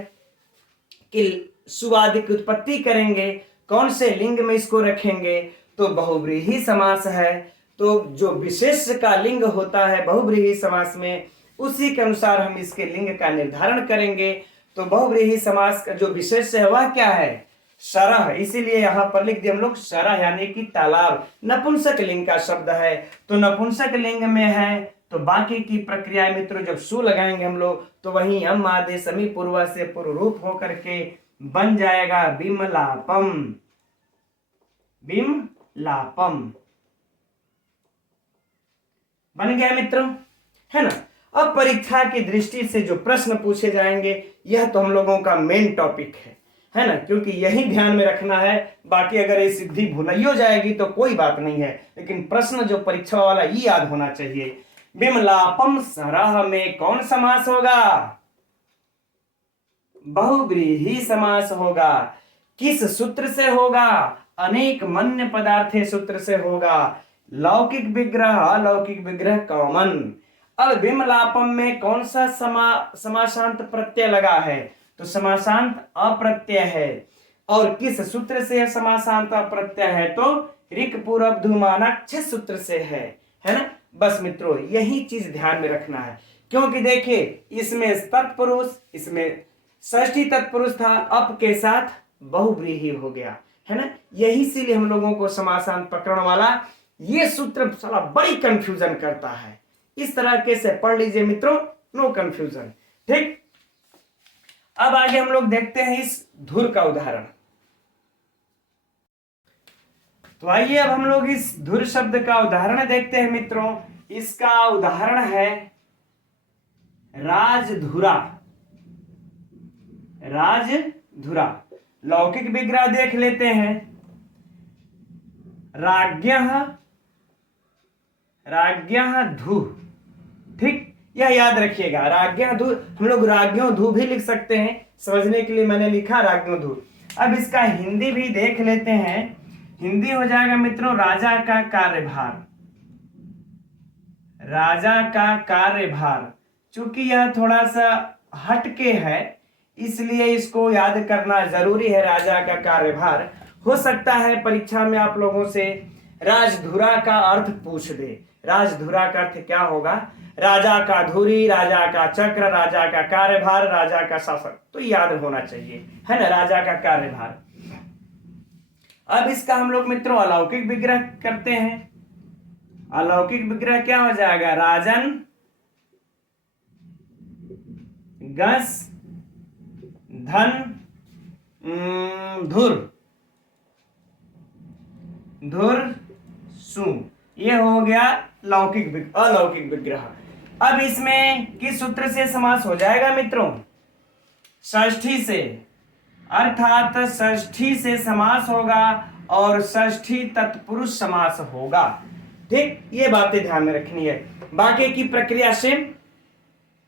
कि सुवादि की उत्पत्ति करेंगे, कौन से लिंग में इसको रखेंगे, तो बहुव्रीहि समास है, तो जो विशेष का लिंग होता है बहुव्रीहि समास में उसी के अनुसार हम इसके लिंग का निर्धारण करेंगे। तो बहुव्रीहि समास का जो विशेष है वह क्या है, सरह, इसीलिए यहां पर लिख दिए हम लोग सरह यानी कि तालाब। नपुंसक लिंग का शब्द है, तो नपुंसक लिंग में है तो बाकी की प्रक्रिया मित्रों जब सु लगाएंगे हम लोग तो वही हम आदेश समी पूर्व से पूर्व रूप होकर के बन जाएगा बिमलापम, बिमलापम बन गया मित्रों, है ना। अब परीक्षा की दृष्टि से जो प्रश्न पूछे जाएंगे यह तो हम लोगों का मेन टॉपिक है ना, क्योंकि यही ध्यान में रखना है। बाकी अगर ये सिद्धि भुलाई हो जाएगी तो कोई बात नहीं है, लेकिन प्रश्न जो परीक्षा वाला ये याद होना चाहिए। बिमलापम सरह में कौन समास होगा, बहुव्रीहि समास होगा। किस सूत्र से होगा, अनेक मन्य पदार्थे सूत्र से होगा। लौकिक विग्रह अलौकिक विग्रह कॉमन। अब बिमलापम में कौन सा समासांत प्रत्यय लगा है, तो समासांत अप्रत्यय है। और किस सूत्र से समासांत अप्रत्यय है, तो ऋक पूरब धूमानक सूत्र से है ना। बस मित्रों यही चीज ध्यान में रखना है, क्योंकि देखिए इसमें तत्पुरुष, इसमें षष्ठी तत्पुरुष था, अप के साथ बहुव्रीहि हो गया, है ना। यही इसीलिए हम लोगों को समासांत प्रकरण वाला ये सूत्र साला बड़ी कंफ्यूजन करता है। इस तरह के से पढ़ लीजिए मित्रों, नो कंफ्यूजन। ठीक, अब आगे हम लोग देखते हैं इस धुर का उदाहरण। तो आइए अब हम लोग इस धुर शब्द का उदाहरण देखते हैं मित्रों। इसका उदाहरण है राजधुरा। राजधुरा। लौकिक विग्रह देख लेते हैं। राज्ञः, राज्ञः धु। ठीक, यह याद रखिएगा, राज्ञः धु। हम लोग राज्ञों धु भी लिख सकते हैं, समझने के लिए मैंने लिखा राज्ञों धु। अब इसका हिंदी भी देख लेते हैं। हिंदी हो जाएगा मित्रों राजा का कार्यभार। राजा का कार्यभार। चूंकि यह थोड़ा सा हटके है इसलिए इसको याद करना जरूरी है। राजा का कार्यभार। हो सकता है परीक्षा में आप लोगों से राजधुरा का अर्थ पूछ दे। राजधुरा का अर्थ क्या होगा? राजा का धुरी, राजा का चक्र, राजा का कार्यभार, राजा का शासक। तो याद होना चाहिए, है ना, राजा का कार्यभार। अब इसका हम लोग मित्रों अलौकिक विग्रह करते हैं। अलौकिक विग्रह क्या हो जाएगा? राजन गस धन धुर, धुर सु। ये हो गया अलौकिक विग्रह। अब इसमें किस सूत्र से समास हो जाएगा मित्रों? षष्ठी से, अर्थात षष्ठी से समास होगा और षष्ठी तत्पुरुष समास होगा। ठीक, ये बातें ध्यान में रखनी है। बाकी की प्रक्रिया से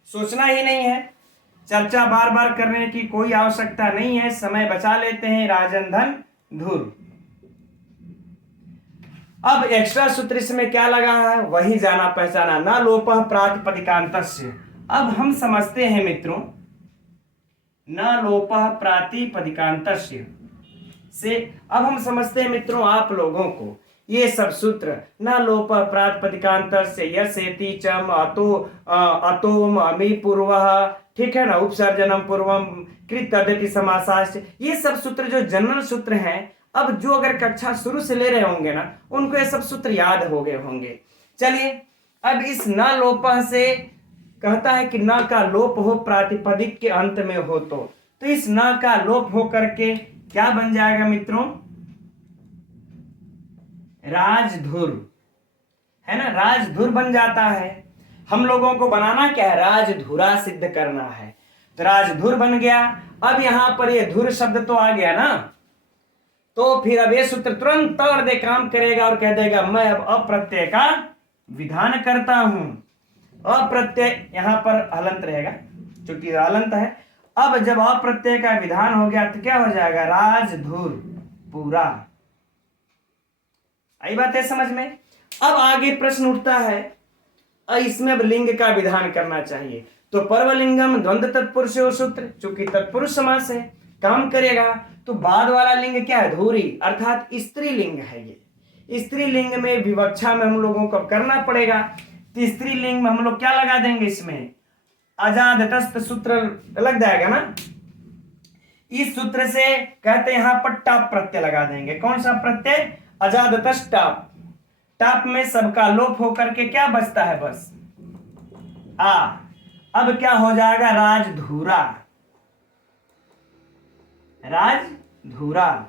सोचना ही नहीं है, चर्चा बार बार करने की कोई आवश्यकता नहीं है, समय बचा लेते हैं। राजन धन धुर। अब एक्स्ट्रा सूत्र इसमें क्या लगा है वही जाना पहचाना। न लोपः प्रातिपदिकान्तस्य। अब हम समझते हैं मित्रों न लोपः प्रातिपदिकान्तस्य से अब हम समझते हैं मित्रों आप लोगों को ये सब सूत्र। न लोपः प्रातिपदिकान्तस्य यसेति चम अतो अतोम अमी पूर्वः, ठीक है ना, उपसर्जनम पूर्वम कृत तद्धिति समासाश्च। ये सब सूत्र जो जनरल सूत्र हैं, अब जो अगर कक्षा शुरू से ले रहे होंगे ना उनको ये सब सूत्र याद हो गए होंगे। चलिए अब इस न लोपः से कहता है कि न का लोप हो प्रातिपदिक के अंत में हो तो इस न का लोप हो करके क्या बन जाएगा मित्रों? राजधुर, है ना, राजधुर बन जाता है। हम लोगों को बनाना क्या है? राजधुरा सिद्ध करना है। तो राजधुर बन गया। अब यहां पर ये धुर शब्द तो आ गया ना, तो फिर अब ये सूत्र तुरंत तोड़ दे काम करेगा और कह देगा मैं अब अप्रत्यय का विधान करता हूं। अप्रत्यय यहां पर हलंत रहेगा क्योंकि हलंत है। अब जब अप्रत्यय का विधान हो गया तो क्या हो जाएगा? राजधुर पूरा। आई बात है समझ में? अब आगे प्रश्न उठता है, इसमें अब लिंग का विधान करना चाहिए। तो पर्वलिंगम द्वंद्व तत्पुरुषो सूत्र, चूंकि तत्पुरुष समास है काम करेगा। तो बाद वाला लिंग क्या है? धुरी, अर्थात स्त्रीलिंग है। ये स्त्रीलिंग में विवक्षा में हम लोगों को करना पड़ेगा। तो स्त्रीलिंग में हम लोग क्या लगा देंगे? इसमें अजादतस्त सूत्र लग जाएगा ना। इस सूत्र से कहते हैं यहां पर टाप प्रत्यय लगा देंगे। कौन सा प्रत्यय? अजादतस्त टाप। टाप में सबका लोप होकर के क्या बचता है? बस आ। अब क्या हो जाएगा? राजधुरा। राजधुरा।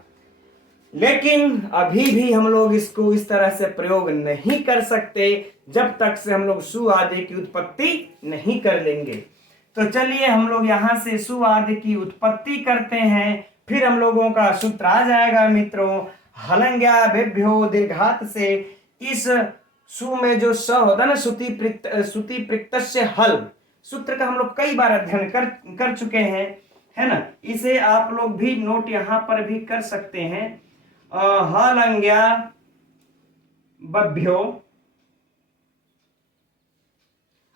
लेकिन अभी भी हम लोग इसको इस तरह से प्रयोग नहीं कर सकते जब तक से हम लोग सु आदि की उत्पत्ति नहीं कर लेंगे। तो चलिए हम लोग यहां से सु आदि की उत्पत्ति करते हैं। फिर हम लोगों का सूत्र आ जाएगा मित्रों हलंग्या बेभ्यो दीर्घात से। इस सु में जो स होता है ना, श्रुति प्रत्यय हल सूत्र का हम लोग कई बार अध्ययन कर चुके हैं, है ना। इसे आप लोग भी नोट यहां पर भी कर सकते हैं। हलंग्या बभ्यो,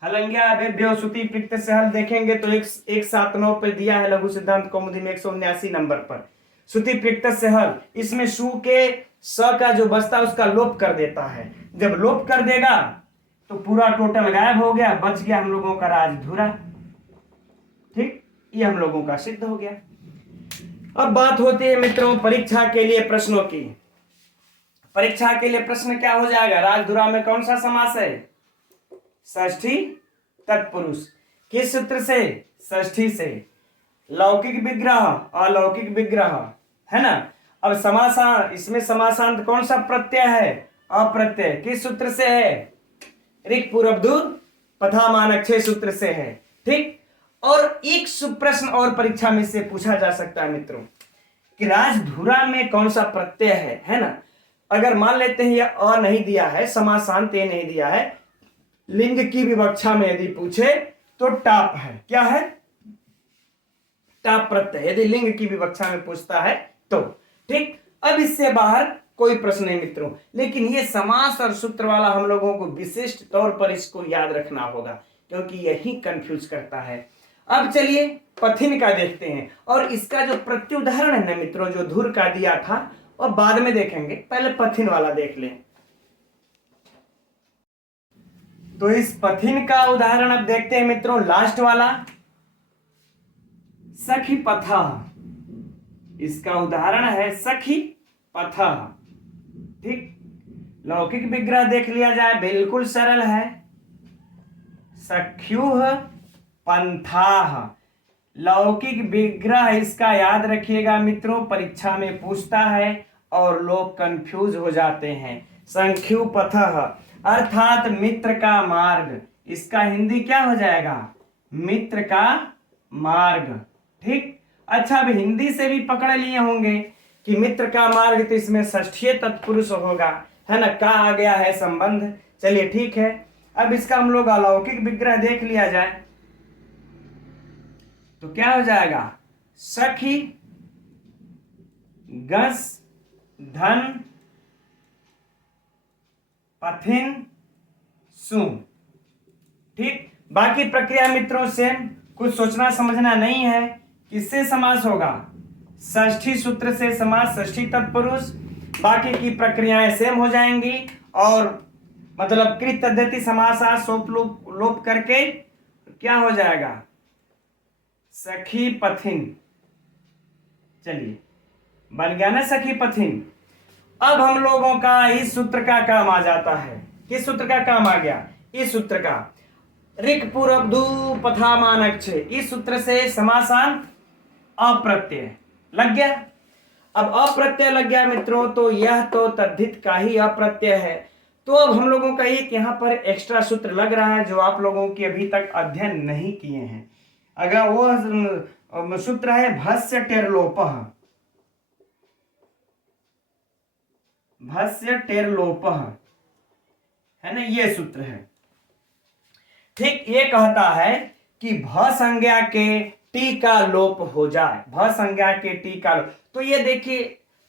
हलंग्या बेभ्यो श्रुति प्रत्यय से हल देखेंगे तो 179 पे दिया है लघु सिद्धांत कौमुदी में 179 नंबर पर। श्रुति प्रत्यय से हल, इसमें सु के स का जो बचता है उसका लोप कर देता है। जब लोप कर देगा तो पूरा टोटल गायब हो गया, बच गया हम लोगों का राजधुरा। ठीक, ये हम लोगों का सिद्ध हो गया। अब बात होती है मित्रों परीक्षा के लिए प्रश्नों की। परीक्षा के लिए प्रश्न क्या हो जाएगा? राजधुरा में कौन सा समास है? षष्ठी तत्पुरुष। किस सूत्र से? षष्ठी से। लौकिक विग्रह, अलौकिक विग्रह, है ना। अब समासांत, इसमें समासांत कौन सा प्रत्यय है? अप्रत्यय। किस सूत्र से है? ऋक् पूर्व दूर पथा मानक 6 सूत्र से है। ठीक। और एक प्रश्न और परीक्षा में से पूछा जा सकता है मित्रों कि राजधुरा में कौन सा प्रत्यय है ना। अगर मान लेते हैं यह अ नहीं दिया है, समासांत ए नहीं दिया है, लिंग की विवक्षा में यदि पूछे तो टाप है। क्या है? टाप प्रत्यय, यदि लिंग की विवक्षा में पूछता है तो। ठीक। अब इससे बाहर कोई प्रश्न नहीं मित्रों, लेकिन ये समास और सूत्र वाला हम लोगों को विशिष्ट तौर पर इसको याद रखना होगा, क्योंकि यही कंफ्यूज करता है। अब चलिए पथिन का देखते हैं, और इसका जो प्रत्युदाहरण है ना मित्रों, जो धुर का दिया था और बाद में देखेंगे, पहले पथिन वाला देख लें। तो इस पथिन का उदाहरण अब देखते हैं मित्रों, लास्ट वाला सखी पथा। इसका उदाहरण है सखी पथा। ठीक। लौकिक विग्रह देख लिया जाए, बिल्कुल सरल है, सख्युः पंथाः। लौकिक विग्रह इसका याद रखिएगा मित्रों, परीक्षा में पूछता है और लोग कंफ्यूज हो जाते हैं। संख्यु पथः अर्थात मित्र का मार्ग, इसका हिंदी क्या हो जाएगा? मित्र का मार्ग। ठीक। अच्छा, अब हिंदी से भी पकड़ लिए होंगे कि मित्र का मार्ग, तो इसमें षष्ठीय तत्पुरुष होगा, है ना, का आ गया है संबंध। चलिए ठीक है। अब इसका हम लोग अलौकिक विग्रह देख लिया जाए तो क्या हो जाएगा? सखी गस धन पथिन सु। ठीक। बाकी प्रक्रिया मित्रों सेम, कुछ सोचना समझना नहीं है। किससे समास होगा? षष्ठी सूत्र से समास, षष्ठी तत्पुरुष। बाकी की प्रक्रियाएं सेम हो जाएंगी, और मतलब कृत तद्धिति समासा सोप लोप करके क्या हो जाएगा? सखी पथिन। चलिए बन गया ना सखी पथिन। अब हम लोगों का इस सूत्र का काम आ जाता है। किस सूत्र का काम आ गया? इस सूत्र का, ऋक् पूर्व दू पथा मानक 6। इस सूत्र से समासांत अप्रत्यय लग गया। अब अप्रत्यय लग गया मित्रों, तो यह तो तद्धित का ही अप्रत्यय है। तो अब हम लोगों का एक यहाँ पर एक्स्ट्रा सूत्र लग रहा है, जो आप लोगों की अभी तक अध्ययन नहीं किए हैं। अगर वो सूत्र है भस्य टेरलोपः। भस्य टेरलोपः, है ना, ये सूत्र है। ठीक। ये कहता है कि भ संज्ञा के टी का लोप हो जाए, भ संज्ञा के टी का लोप। तो ये देखिए,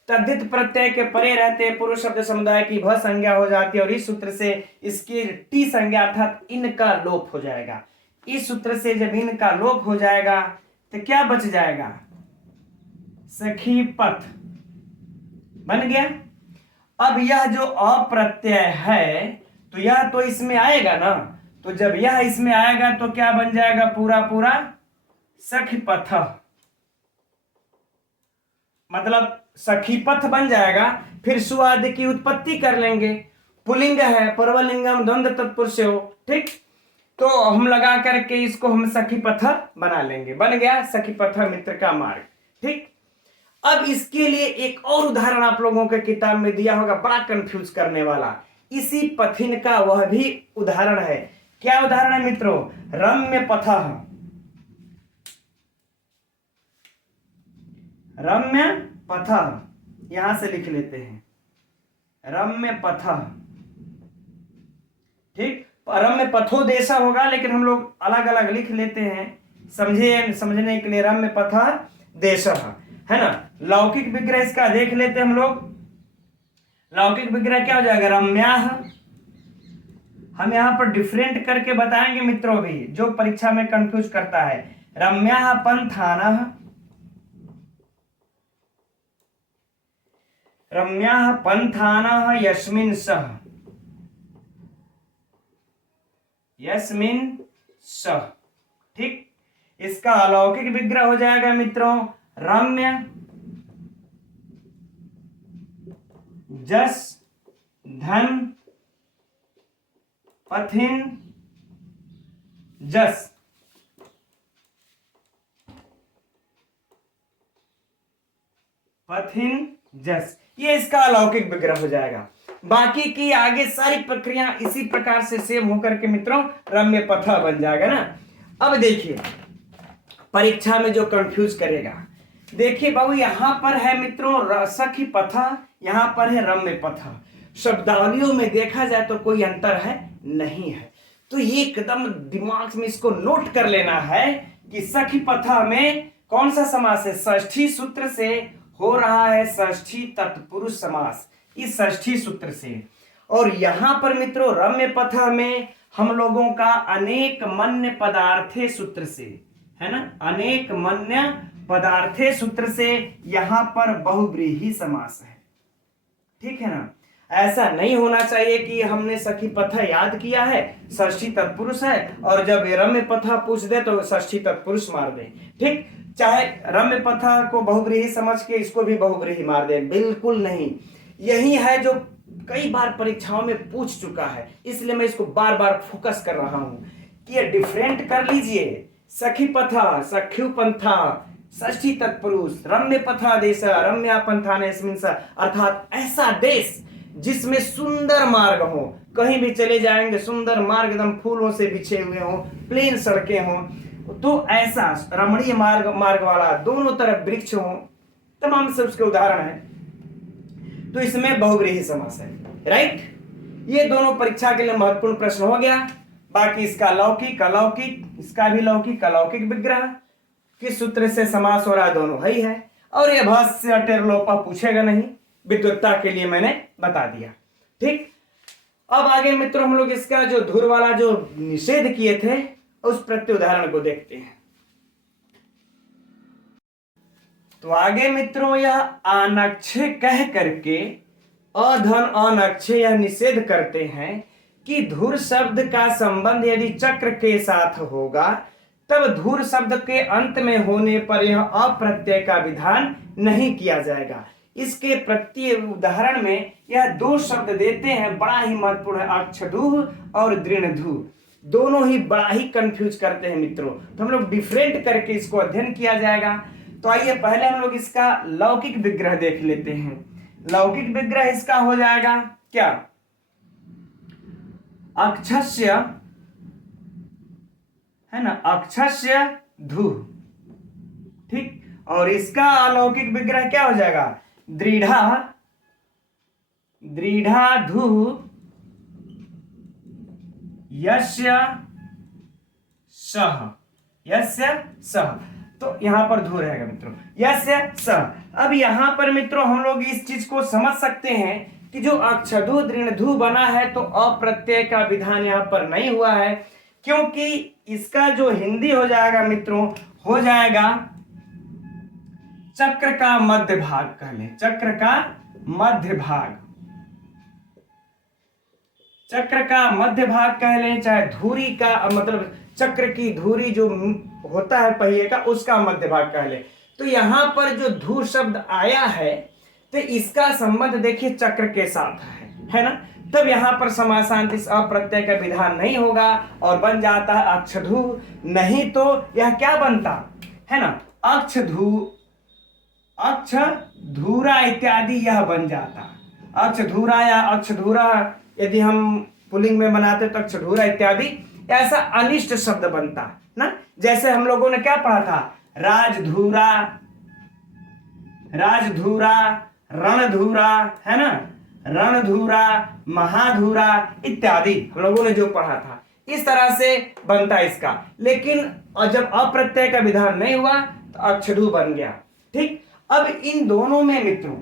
तद्धित प्रत्यय के परे रहते पुरुष शब्द समुदाय की भ संज्ञा हो जाती है, और इस सूत्र से इसकी टी संज्ञा अर्थात इन का लोप हो जाएगा। इस सूत्र से जब इन का लोप हो जाएगा तो क्या बच जाएगा? सखी पथ बन गया। अब यह जो अप्रत्यय है, तो यह तो इसमें आएगा ना, तो जब यह इसमें आएगा तो क्या बन जाएगा? पूरा पूरा सखी पथ, मतलब सखी पथ बन जाएगा। फिर सु आदि की उत्पत्ति कर लेंगे, पुलिंग है, परवलिंगम द्वंद्व तत्पुरुष हो। ठीक। तो हम लगा करके इसको हम सखी पथ बना लेंगे, बन गया सखी पथ मित्र का मार्ग। ठीक। अब इसके लिए एक और उदाहरण आप लोगों के किताब में दिया होगा, बड़ा कंफ्यूज करने वाला, इसी पथिन का वह भी उदाहरण है। क्या उदाहरण है मित्रों? रम्य पथः। रम्य पथः, यहां से लिख लेते हैं, रम्य पथः। ठीक। रम्य पथोदेशा होगा, लेकिन हम लोग अलग अलग लिख लेते हैं समझने के लिए। रम्य पथः देशः, है ना। लौकिक विग्रह इसका देख लेते हैं हम लोग। लौकिक विग्रह क्या हो जाएगा? रम्याः। हम यहाँ पर डिफरेंट करके बताएंगे मित्रों, भी जो परीक्षा में कंफ्यूज करता है। रम्याः पंथानः, रम्याः पंथानः यस्मिन् सः, यस्मिन् सः। ठीक। इसका अलौकिक विग्रह हो जाएगा मित्रों, रम्य जस धन पथिन जस। पथिन जस, ये इसका अलौकिक विग्रह हो जाएगा। बाकी की आगे सारी प्रक्रिया इसी प्रकार से सेम होकर के मित्रों रम्य पथा बन जाएगा ना। अब देखिए परीक्षा में जो कंफ्यूज करेगा, देखिए बाबू यहां पर है मित्रों सखी पथा, यहां पर है रम्य पथा। शब्दावलियों में देखा जाए तो कोई अंतर है नहीं है, तो ये एकदम दिमाग में इसको नोट कर लेना है कि सखी पथा में कौन सा समास है, षष्ठी सूत्र से हो रहा है षष्ठी तत्पुरुष समास, इस षष्ठी सूत्र से। और यहां पर मित्रों रम्य पथा में हम लोगों का अनेक मन्य पदार्थे सूत्र से है ना, अनेक मन्य पदार्थे सूत्र से यहां पर बहुव्रीहि समास है। ठीक है ना, ऐसा नहीं होना चाहिए कि हमने सखी पथा याद किया है, षष्ठी तत्पुरुष है, और जब रम्य पथा पूछ दे तो षष्ठी तत्पुरुष मार दे। ठीक, चाहे रम्य पथा को बहुव्रीहि समझ के इसको भी बहुव्रीहि मार दे, बिल्कुल नहीं। यही है जो कई बार परीक्षाओं में पूछ चुका है, इसलिए मैं इसको बार बार फोकस कर रहा हूं कि ये डिफरेंट कर लीजिए। सखी पथा, सख्यु पंथा, षष्ठी तत्पुरुष, रम्य पथा देश, रम्या पंथा ने, अर्थात ऐसा देश जिसमें सुंदर मार्ग हो, कहीं भी चले जाएंगे सुंदर मार्ग एकदम फूलों से बिछे हुए हो, प्लेन सड़कें हो, तो ऐसा रमणीय मार्ग वाला, दोनों तरफ वृक्ष हो, तमाम से उसके उदाहरण है। तो इसमें बहुव्रीहि समास है। राइट, ये दोनों परीक्षा के लिए महत्वपूर्ण प्रश्न हो गया। बाकी इसका लौकिक अलौकिक, इसका भी लौकिक अलौकिक विग्रह, किस सूत्र से समास हो रहा है, दोनों है ही है। और ये भाष्य टेरलोपा पूछेगा नहीं, विद्वत्ता के लिए मैंने बता दिया। ठीक, अब आगे मित्रों हम लोग इसका जो धुर वाला जो निषेध किए थे उस प्रत्युदाहरण को देखते हैं। तो आगे मित्रों यह अनक्षय कह करके अधन अनक्षय यह निषेध करते हैं कि धुर शब्द का संबंध यदि चक्र के साथ होगा तब धुर शब्द के अंत में होने पर यह अप्रत्यय का विधान नहीं किया जाएगा। इसके प्रत्यय उदाहरण में यह दो शब्द देते हैं, बड़ा ही महत्वपूर्ण है, अक्षधुः और दृढ़धुः, दोनों ही बड़ा ही कंफ्यूज करते हैं मित्रों। तो हम लोग डिफरेंट करके इसको अध्ययन किया जाएगा। तो आइए पहले हम लोग इसका लौकिक विग्रह देख लेते हैं। लौकिक विग्रह इसका हो जाएगा क्या, अक्षस्य है ना, अक्षस्य धु। ठीक, और इसका अलौकिक विग्रह क्या हो जाएगा, दृढ़ा दृढ़ा धु यस्य सह, यस्य सह, तो यहां पर धु रहेगा मित्रों, यस्य सह। अब यहां पर मित्रों हम लोग इस चीज को समझ सकते हैं कि जो अक्षधु दृढ़धु बना है तो अप्रत्यय का विधान यहां पर नहीं हुआ है, क्योंकि इसका जो हिंदी हो जाएगा मित्रों, हो जाएगा चक्र का मध्य भाग, कह लें चक्र का मध्य भाग, चक्र का मध्य भाग कह लें, चाहे धुरी का मतलब चक्र की धुरी जो होता है पहिए का उसका मध्य भाग कह लें। तो यहां पर जो धु शब्द आया है तो इसका संबंध देखिए चक्र के साथ है ना, तब यहां पर समासांत इस अप्रत्यय का विधान नहीं होगा और बन जाता है अक्षधु। नहीं तो यह क्या बनता है ना, अक्षधु, अक्षधूरा इत्यादि यह बन जाता, अक्षधूरा या अक्षधूरा यदि हम पुल्लिंग में बनाते तो अक्षधूरा इत्यादि, ऐसा अनिष्ट शब्द बनता ना। जैसे हम लोगों ने क्या पढ़ा था, राजधूरा, राजधूरा, रणधूरा है ना, रणधूरा, महाधूरा इत्यादि हम लोगों ने जो पढ़ा था, इस तरह से बनता इसका। लेकिन जब अप्रत्यय का विधान नहीं हुआ तो अक्षधु बन गया। ठीक, अब इन दोनों में मित्रों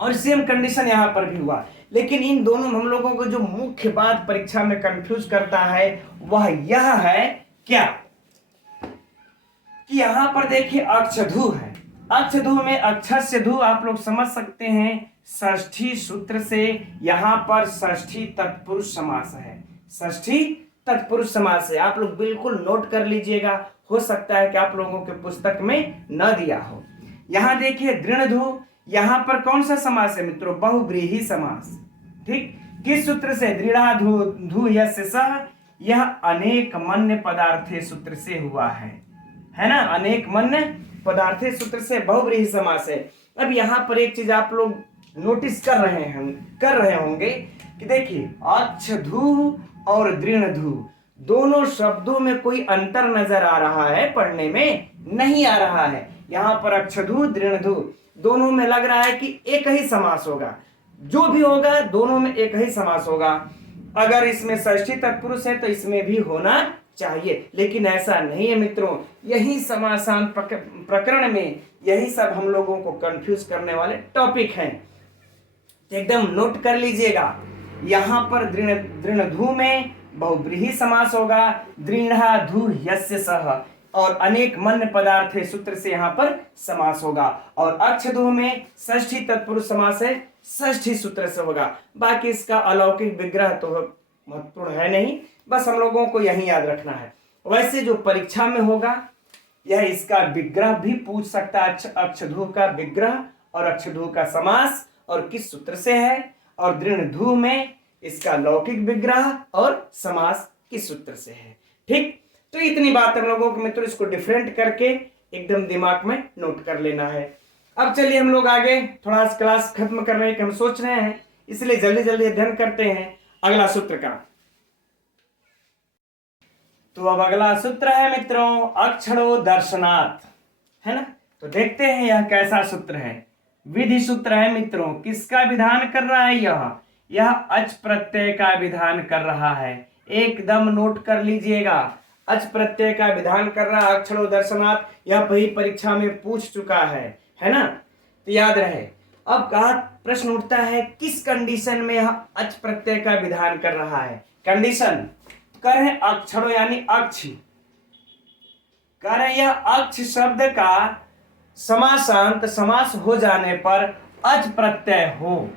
और सेम कंडीशन यहां पर भी हुआ, लेकिन इन दोनों हम लोगों को जो मुख्य बात परीक्षा में कंफ्यूज करता है वह यह है क्या, कि यहां पर देखिए अक्षधु है, अक्षधु में अक्षस्य धु आप लोग समझ सकते हैं षष्ठी सूत्र से, यहां पर षष्ठी तत्पुरुष समास है, षष्ठी तत्पुरुष समास है। आप लोग बिल्कुल नोट कर लीजिएगा, हो सकता है कि आप लोगों के पुस्तक में न दिया हो। यहां देखिए दृढ़धु, यहां पर कौन सा समास है मित्रों, बहुव्रीहि समास। ठीक, किस सूत्र से, दृढ़ा धु यस्य सह, यह अनेक मन्य पदार्थे सूत्र से हुआ है ना, अनेक मन्य पदार्थे सूत्र से बहुव्रीहि समास है। अब यहाँ पर एक चीज आप लोग नोटिस कर रहे होंगे कि देखिए अक्षधू और दृढ़धू दोनों शब्दों में कोई अंतर नजर आ रहा है, पढ़ने में नहीं आ रहा है। यहाँ पर अक्षधू दृढ़धू दोनों में लग रहा है कि एक ही समास होगा, जो भी होगा दोनों में एक ही समास होगा। अगर इसमें षष्ठी तत्पुरुष है तो इसमें भी होना चाहिए, लेकिन ऐसा नहीं है मित्रों। यही समासांत प्रकरण में यही सब हम लोगों को कंफ्यूज करने वाले टॉपिक हैं, एकदम नोट कर लीजिएगा। यहाँ पर दृढ़धू में बहुब्रीहि समास होगा, दृढ़धू यस्य सह, और अनेक मन्य पदार्थ सूत्र से यहाँ पर समास होगा। और अक्षधू में षष्ठी तत्पुरुष समास है, षष्ठी सूत्र से होगा। बाकी इसका अलौकिक विग्रह तो महत्वपूर्ण है नहीं, बस हम लोगों को यही याद रखना है। वैसे जो परीक्षा में होगा यह इसका विग्रह भी पूछ सकता है, अक्षधू का विग्रह और अक्षधू का समास और किस सूत्र से है, और दृढ़धू में इसका लौकिक विग्रह और समास किस सूत्र से है। ठीक, तो इतनी बात हम लोगों को मित्रों इसको डिफरेंट करके एकदम दिमाग में नोट कर लेना है। अब चलिए हम लोग आगे थोड़ा क्लास खत्म करने की हम सोच रहे हैं, इसलिए जल्दी जल्दी अध्ययन करते हैं अगला सूत्र का। तो अब अगला सूत्र है मित्रों अक्षरो दर्शनात्, है ना। तो देखते हैं यह कैसा सूत्र है। विधि सूत्र है मित्रों, किसका विधान कर रहा है? यह अच प्रत्यय का विधान कर रहा है। एकदम नोट कर लीजिएगा, अच प्रत्यय का विधान कर रहा है अक्षरो दर्शनात्। यह वही परीक्षा में पूछ चुका है ना, तो याद रहे। अब कहा प्रश्न उठता है किस कंडीशन में यह अच प्रत्यय का विधान कर रहा है। कंडीशन कर है अक्षरो यानी अक्ष, कर यह अक्ष शब्द का समासांत समास हो जाने पर अच प्रत्यय हो,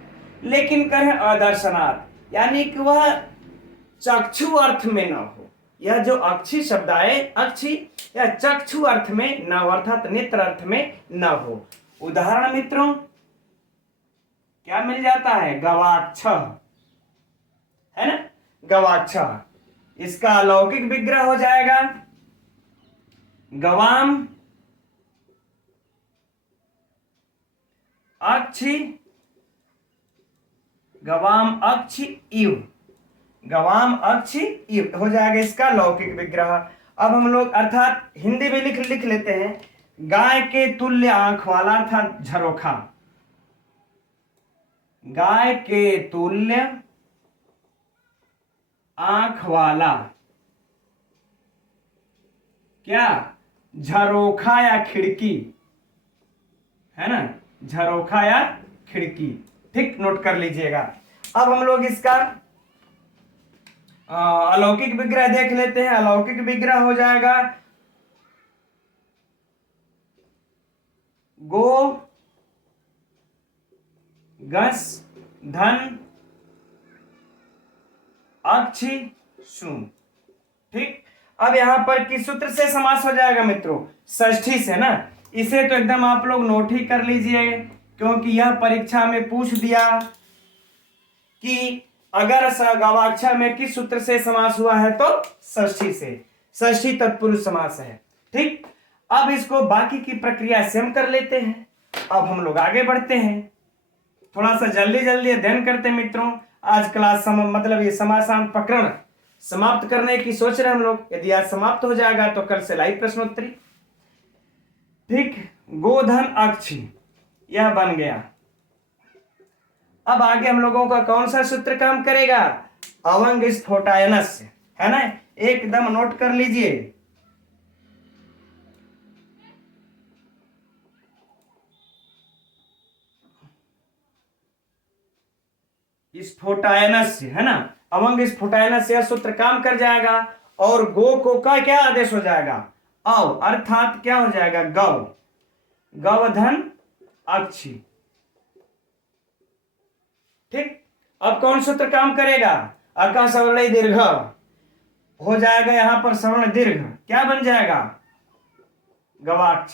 लेकिन कर है अदर्शनात् यानी कि वह चक्षु अर्थ में न हो। यह जो अक्षी शब्द है अक्षी या चक्षु अर्थ में न हो, अर्थात नेत्र अर्थ में न हो। उदाहरण मित्रों क्या मिल जाता है? गवाक्ष, है ना, गवाक्ष। इसका अलौकिक विग्रह हो जाएगा गवाम अक्षी, गवाम अक्षी इव, गवाम अक्षी इव हो जाएगा इसका लौकिक विग्रह। अब हम लोग अर्थात हिंदी में लिख लेते हैं, गाय के तुल्य आंख वाला अर्थात झरोखा, गाय के तुल्य आंख वाला क्या? झरोखा या खिड़की, है ना, झरोखा या खिड़की। ठीक, नोट कर लीजिएगा। अब हम लोग इसका अलौकिक विग्रह देख लेते हैं। अलौकिक विग्रह हो जाएगा गो गस धन अक्षी शून। ठीक, अब यहां पर किस सूत्र से समास हो जाएगा मित्रों? षष्ठी से ना। इसे तो एकदम आप लोग नोट ही कर लीजिए, क्योंकि यह परीक्षा में पूछ दिया कि अगर गवाक्ष में किस सूत्र से समास हुआ है तो षष्ठी से, षष्ठी तत्पुरुष समास है। ठीक, अब इसको बाकी की प्रक्रिया से हम कर लेते हैं। अब हम लोग आगे बढ़ते हैं, थोड़ा सा जल्दी जल्दी अध्ययन करते हैं मित्रों। आज क्लास मतलब ये समासांत प्रकरण समाप्त करने की सोच रहे हैं हम लोग। यदि आज समाप्त हो जाएगा तो कल से लाइव प्रश्नोत्तरी। ठीक, गोधन अक्षी यह बन गया। अब आगे हम लोगों का कौन सा सूत्र काम करेगा? अवंग स्फोटायनस्य, है ना, एकदम नोट कर लीजिए। स्फोटायनस्य, है ना, अवंग स्फोटायनस्य सूत्र काम कर जाएगा। और गो को का क्या आदेश हो जाएगा? अव, अर्थात क्या हो जाएगा? गव, गवधन अक्षी। ठीक, अब कौन सूत्र काम करेगा? अका सवर्ण दीर्घ हो जाएगा, यहां पर सवर्ण दीर्घ क्या बन जाएगा? गवाक्ष।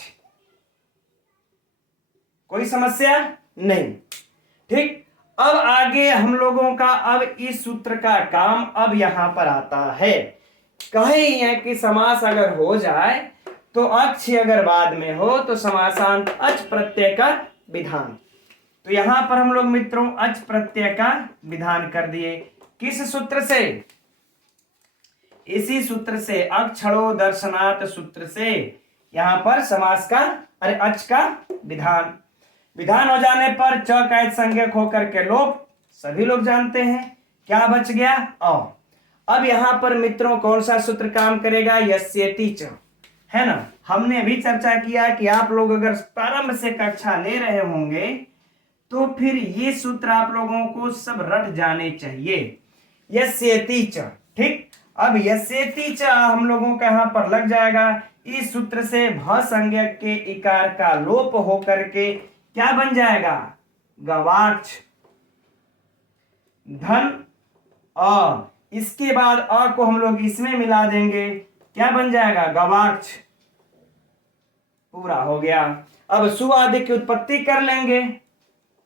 कोई समस्या नहीं। ठीक, अब आगे हम लोगों का अब इस सूत्र का काम अब यहां पर आता है। कहे है कि समास अगर हो जाए तो अक्ष अगर बाद में हो तो समासांत अच प्रत्यय का विधान। तो यहां पर हम लोग मित्रों अच प्रत्यय का विधान कर दिए। किस सूत्र से? इसी सूत्र से, अक्षरो दर्शनात् सूत्र से यहां पर समास का अच का विधान। विधान हो जाने पर च कैच संज्ञक होकर के लोप, सभी लोग जानते हैं। क्या बच गया? अ। अब यहां पर मित्रों कौन सा सूत्र काम करेगा? यस्येति च, है ना। हमने अभी चर्चा किया कि आप लोग अगर प्रारंभ से कक्षा ले रहे होंगे तो फिर ये सूत्र आप लोगों को सब रट जाने चाहिए। यस्येति च, ठीक। अब यस्येति च हम लोगों का यहां पर लग जाएगा। इस सूत्र से भ संज्ञक के इकार का लोप होकर के क्या बन जाएगा? गवाक्ष। धन अ, इसके बाद अ को हम लोग इसमें मिला देंगे, क्या बन जाएगा? गवाक्ष। पूरा हो गया। अब सु आदि की उत्पत्ति कर लेंगे,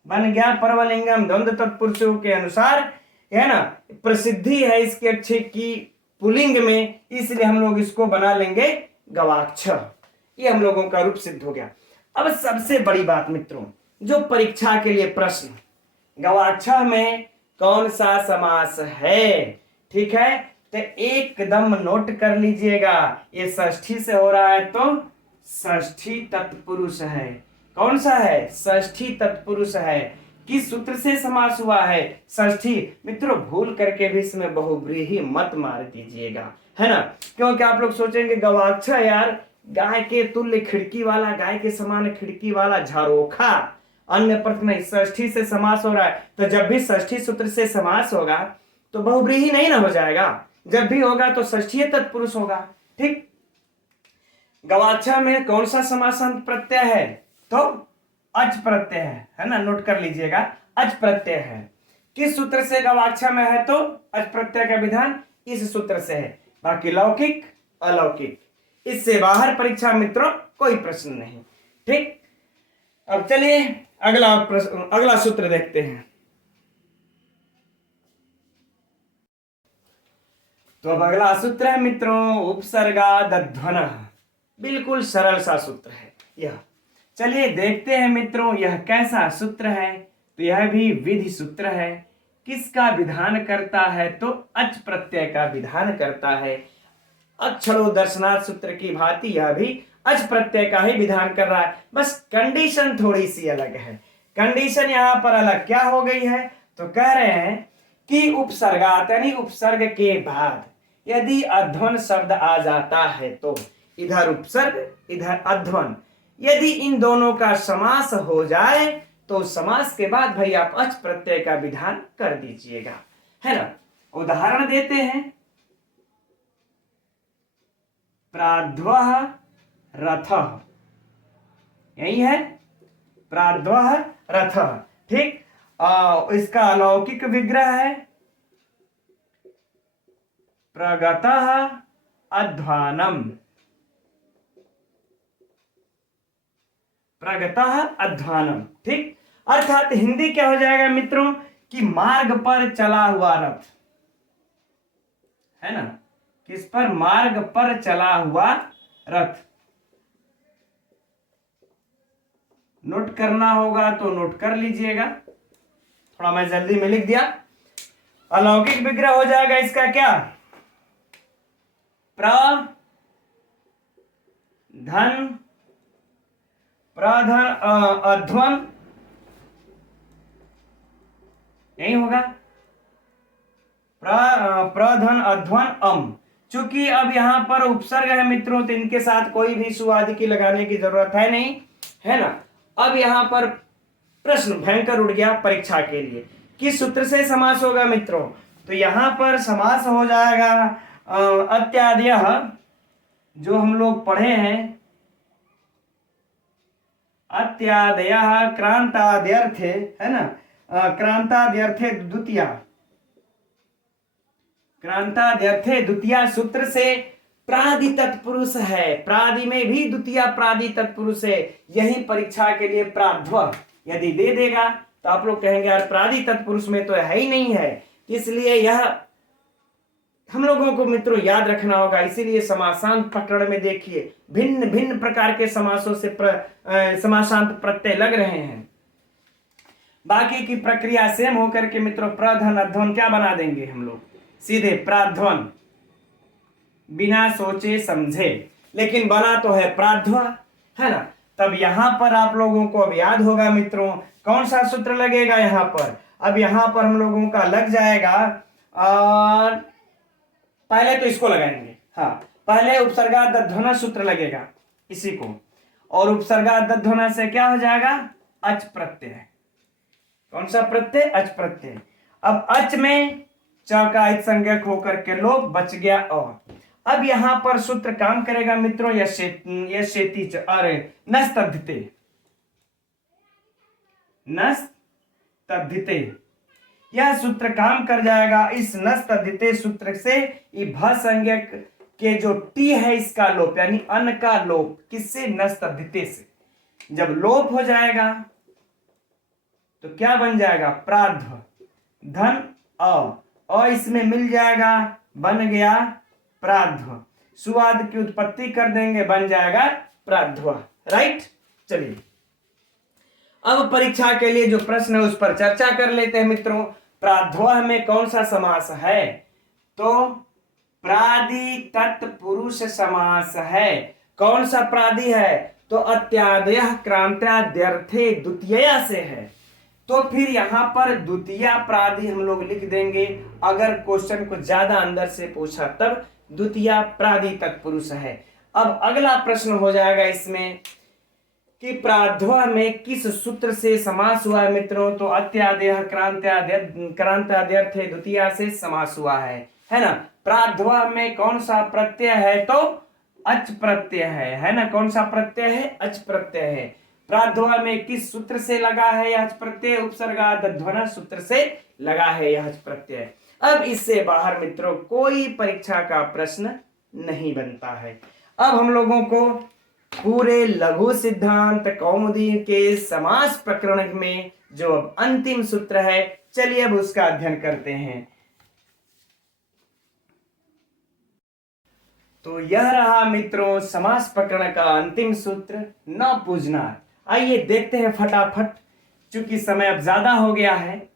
बन गया परवलिंगम द्वंद्व तत्पुरुषों के अनुसार, है ना। प्रसिद्धि है इसके अच्छे की पुलिंग में, इसलिए हम लोग इसको बना लेंगे गवाक्ष। ये हम लोगों का रूप सिद्ध हो गया। अब सबसे बड़ी बात मित्रों, जो परीक्षा के लिए प्रश्न, गवाक्ष में कौन सा समास है? ठीक है, तो एकदम नोट कर लीजिएगा। ये षष्ठी से हो रहा है तो षष्ठी तत्पुरुष है। कौन सा है? षष्ठी तत्पुरुष है। किस सूत्र से समास हुआ है? षष्ठी। मित्रों भूल करके भी इसमें बहुव्रीहि मत मार दीजिएगा, है ना। क्योंकि आप लोग सोचेंगे गवाक्ष यार, गाय के तुल्य खिड़की वाला, गाय के समान खिड़की वाला झरोखा, अन्य प्रश्न नहीं। षष्ठी से समास हो रहा है तो जब भी षष्ठी सूत्र से समास होगा तो बहुव्रीहि नहीं ना हो जाएगा। जब भी होगा तो षष्ठी तत्पुरुष होगा, ठीक। गवाक्ष में कौन सा समासांत प्रत्यय है? तो अच प्रत्यय है ना। नोट कर लीजिएगा, अच प्रत्यय है। किस सूत्र से गवाक्ष में है? तो अच प्रत्यय का विधान इस सूत्र से है। बाकी लौकिक अलौकिक, इससे बाहर परीक्षा मित्रों कोई प्रश्न नहीं, ठीक। अब चलिए अगला सूत्र देखते हैं। तो अब अगला सूत्र है मित्रों उपसर्गादध्वन। बिल्कुल सरल सा सूत्र है यह। चलिए देखते हैं मित्रों यह कैसा सूत्र है। तो यह भी विधि सूत्र है। किसका विधान करता है? तो अच प्रत्यय का विधान करता है। अक्षरो दर्शनार्थ सूत्र की भांति यह भी अच प्रत्यय का ही विधान कर रहा है। बस कंडीशन थोड़ी सी अलग है। कंडीशन यहां पर अलग क्या हो गई है? तो कह रहे हैं कि उपसर्गात यानी उपसर्ग के बाद यदि अध्वन शब्द आ जाता है तो इधर उपसर्ग इधर अध्वन, यदि इन दोनों का समास हो जाए तो समास के बाद भाई आप अच प्रत्यय का विधान कर दीजिएगा, है ना। उदाहरण देते हैं। प्राध्वः रथः, यही है प्राध्वः रथः, ठीक। इसका अलौकिक विग्रह है प्रगतः अध्वानम। प्रगतः अध्वानम, ठीक। अर्थात हिंदी क्या हो जाएगा मित्रों कि मार्ग पर चला हुआ रथ, है ना। किस पर? मार्ग पर चला हुआ रथ। नोट करना होगा तो नोट कर लीजिएगा, थोड़ा मैं जल्दी में लिख दिया। अलौकिक विग्रह हो जाएगा इसका क्या? प्रधन अध्वन, यही होगा प्रधन अध्वन अम। चूंकि अब यहां पर उपसर्ग है मित्रों तो इनके साथ कोई भी सु आदि की लगाने की जरूरत है नहीं, है ना। अब यहां पर प्रश्न भयंकर उठ गया परीक्षा के लिए। किस सूत्र से समास होगा मित्रों? तो यहां पर समास हो जाएगा अत्यादयः, जो हम लोग पढ़े हैं, अत्यादयः क्रांताद्यर्थे, है ना। क्रांताद्यर्थे द्वितीया, क्रांताद्यर्थे द्वितीया सूत्र से प्रादि तत्पुरुष है। प्रादि में भी द्वितीया प्रादि तत्पुरुष है। यही परीक्षा के लिए प्राध्व यदि दे देगा तो आप लोग कहेंगे यार प्रादि तत्पुरुष में तो है ही नहीं है। इसलिए यह हम लोगों को मित्रों याद रखना होगा। इसीलिए समासांत प्रकरण में देखिए भिन्न भिन्न प्रकार के समासों से समासांत प्रत्यय लग रहे हैं। बाकी की प्रक्रिया सेम होकर के मित्रों प्रधन अध्वन क्या बना देंगे हम लोग, सीधे प्राध्वन, बिना सोचे समझे, लेकिन बना तो है प्राध्वा, है ना। तब यहां पर आप लोगों को अब याद होगा मित्रों कौन सा सूत्र लगेगा यहां पर। अब यहां पर हम लोगों का लग जाएगा, और पहले तो इसको लगाएंगे, हाँ पहले उपसर्गादध्वना सूत्र लगेगा इसी को, और उपसर्गादध्वना से क्या हो जाएगा, अच प्रत्यय। कौन सा प्रत्यय, अच प्रत्यय। अब अच में च का इत संज्ञक होकर के लोप बच गया और। अब यहां पर सूत्र काम करेगा मित्रों, यशेति च, अरे नस्तद्धिते, नस्तद्धिते, यह सूत्र काम कर जाएगा। इस नस्तद्धिते सूत्र से भ संज्ञक के जो टी है इसका लोप, यानी अन का लोप, किससे, नस्तद्धिते से। जब लोप हो जाएगा तो क्या बन जाएगा, प्राध्व, धन अ इसमें मिल जाएगा, बन गया प्राध्व। सुवाद की उत्पत्ति कर देंगे, बन जाएगा प्राध्व, राइट। चलिए अब परीक्षा के लिए जो प्रश्न है उस पर चर्चा कर लेते हैं मित्रों। प्राध्व में कौन सा समास है, तो प्रादि तत्पुरुष समास है। कौन सा प्रादि है, तो अत्यादयः क्रांत्याद्यर्थे द्वितीया से है। तो फिर यहां पर द्वितीया प्रादि हम लोग लिख देंगे, अगर क्वेश्चन को ज्यादा अंदर से पूछा तब द्वितीया प्रादि तत्पुरुष है। अब अगला प्रश्न हो जाएगा इसमें कि प्राध्व में किस सूत्र से समास हुआ है मित्रों, तो अत्यादयः क्रांत्याद्यर्थे द्वितीया से समास हुआ है ना। प्राध्व में कौन सा प्रत्यय है, तो अच प्रत्यय है ना। कौन सा प्रत्यय है, अच प्रत्यय है। प्राध्व में किस सूत्र से लगा है यह अच प्रत्यय, उपसर्गादध्वना सूत्र से लगा है यह अच प्रत्यय। अब इससे बाहर मित्रों कोई परीक्षा का प्रश्न नहीं बनता है। अब हम लोगों को पूरे लघु सिद्धांत कौमुदी के समास प्रकरण में जो अब अंतिम सूत्र है, चलिए अब उसका अध्ययन करते हैं। तो यह रहा मित्रों समास प्रकरण का अंतिम सूत्र, न पूजना। आइए देखते हैं फटाफट, चूंकि समय अब ज्यादा हो गया है,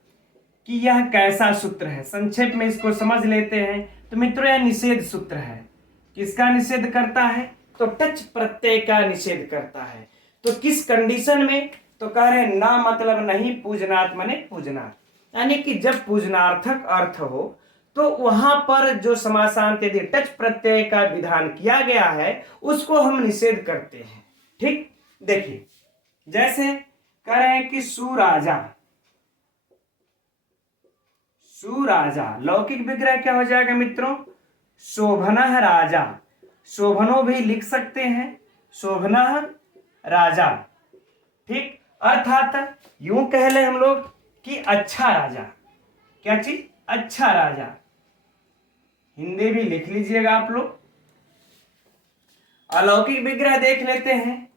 कि यह कैसा सूत्र है। संक्षेप में इसको समझ लेते हैं। तो मित्रों यह निषेध सूत्र है। किसका निषेध करता है, तो टच प्रत्यय का निषेध करता है। तो किस कंडीशन में, तो कह रहे ना मतलब नहीं पूजनार्थ माने पूजनार्थ, यानी कि जब पूजनार्थक अर्थ हो तो वहां पर जो समासांत यदि टच प्रत्यय का विधान किया गया है उसको हम निषेध करते हैं। ठीक, देखिए जैसे कह रहे हैं कि सुराजा, सुराजा लौकिक विग्रह क्या हो जाएगा मित्रों, शोभनः राजा। शोभनो भी लिख सकते हैं, शोभनः राजा। ठीक, अर्थात यूं कह ले हम लोग कि अच्छा राजा। क्या चीज, अच्छा राजा। हिंदी भी लिख लीजिएगा आप लोग। अलौकिक विग्रह देख लेते हैं,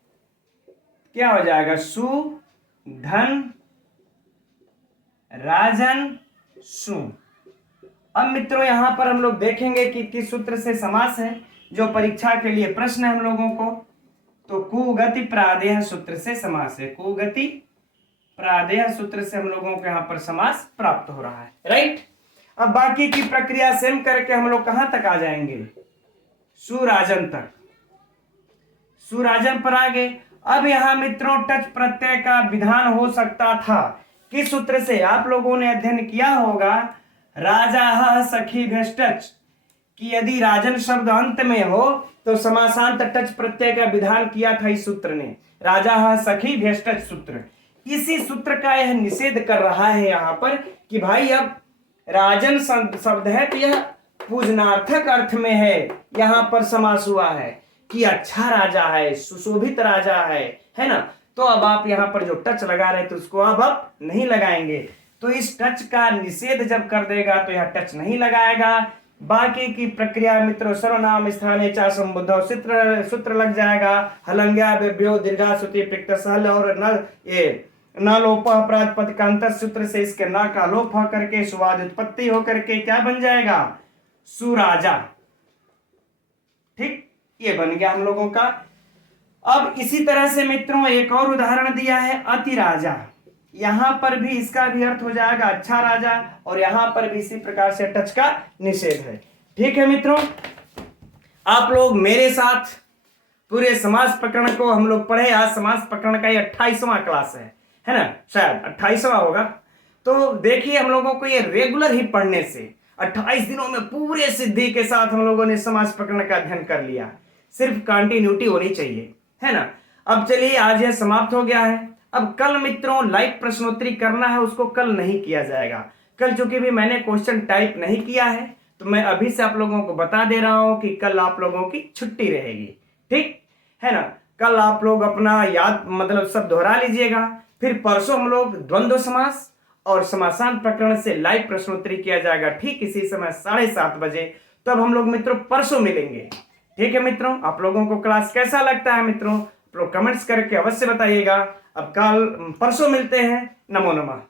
क्या हो जाएगा, सु धन राजन सु। अब मित्रों यहां पर हम लोग देखेंगे कि किस सूत्र से समास है, जो परीक्षा के लिए प्रश्न है हम लोगों को। तो कुगति प्रादेय सूत्र से समास है। कुगति प्रादेय सूत्र से हम लोगों को यहां पर समास प्राप्त हो रहा है, राइट। अब बाकी की प्रक्रिया सेम करके हम लोग कहां तक आ जाएंगे, सुराजन तक। सुराजन पर आ गए। अब यहां मित्रों टच प्रत्यय का विधान हो सकता था, किस सूत्र से आप लोगों ने अध्ययन किया होगा, राजा सखी भेष्टच, कि यदि राजन शब्द अंत में हो तो समासांत टच प्रत्यय का विधान किया था इस सूत्र ने, राजा सखी भेष्टच सूत्र। इसी सूत्र का यह निषेध कर रहा है यहां पर कि भाई अब राजन शब्द है तो यह पूजनार्थक अर्थ में है, यहां पर समास हुआ है कि अच्छा राजा है, सुशोभित राजा है ना। तो अब आप यहां पर जो टच लगा रहे थे उसको अब आप नहीं लगाएंगे। तो इस टच का निषेध जब कर देगा तो यह टच नहीं लगाएगा। बाकी की प्रक्रिया मित्रों सर्वनाम स्थाने चा संबुद्ध सूत्र लग जाएगा, हलंग्या बेब्यो दीर्घा श्रुति पिक्त सहल और न ये न लोप प्रातिपदिकांत सूत्र से इसके न का लोप होकर के सुवाद उत्पत्ति होकर के क्या बन जाएगा, सुराजा। ठीक, ये बन गया हम लोगों का। अब इसी तरह से मित्रों एक और उदाहरण दिया है, अति राजा। यहां पर भी इसका भी अर्थ हो जाएगा अच्छा राजा, और यहां पर भी इसी प्रकार से टच का निषेध है। ठीक है मित्रों, आप लोग मेरे साथ पूरे समास प्रकरण को हम लोग पढ़े। आज समास प्रकरण का ये 28वां क्लास है ना, शायद 28वां होगा। तो देखिए, हम लोगों को ये रेगुलर ही पढ़ने से 28 दिनों में पूरे सिद्धि के साथ हम लोगों ने समास प्रकरण का अध्ययन कर लिया। सिर्फ कंटिन्यूटी होनी चाहिए, है ना। अब चलिए, आज यह समाप्त हो गया है। अब कल मित्रों लाइव प्रश्नोत्तरी करना है, उसको कल नहीं किया जाएगा। कल चूंकि भी मैंने क्वेश्चन टाइप नहीं किया है, तो मैं अभी से आप लोगों को बता दे रहा हूं कि कल आप लोगों की छुट्टी रहेगी। ठीक है ना। कल आप लोग अपना याद मतलब सब दोहरा लीजिएगा। फिर परसों हम लोग द्वंद्व समास और समासांत प्रकरण से लाइव प्रश्नोत्तरी किया जाएगा, ठीक इसी समय 7:30 बजे। तब हम लोग मित्रों परसों मिलेंगे। ठीक है मित्रों, आप लोगों को क्लास कैसा लगता है मित्रों, आप लोग कमेंट्स करके अवश्य बताइएगा। अब कल परसों मिलते हैं। नमो नमः।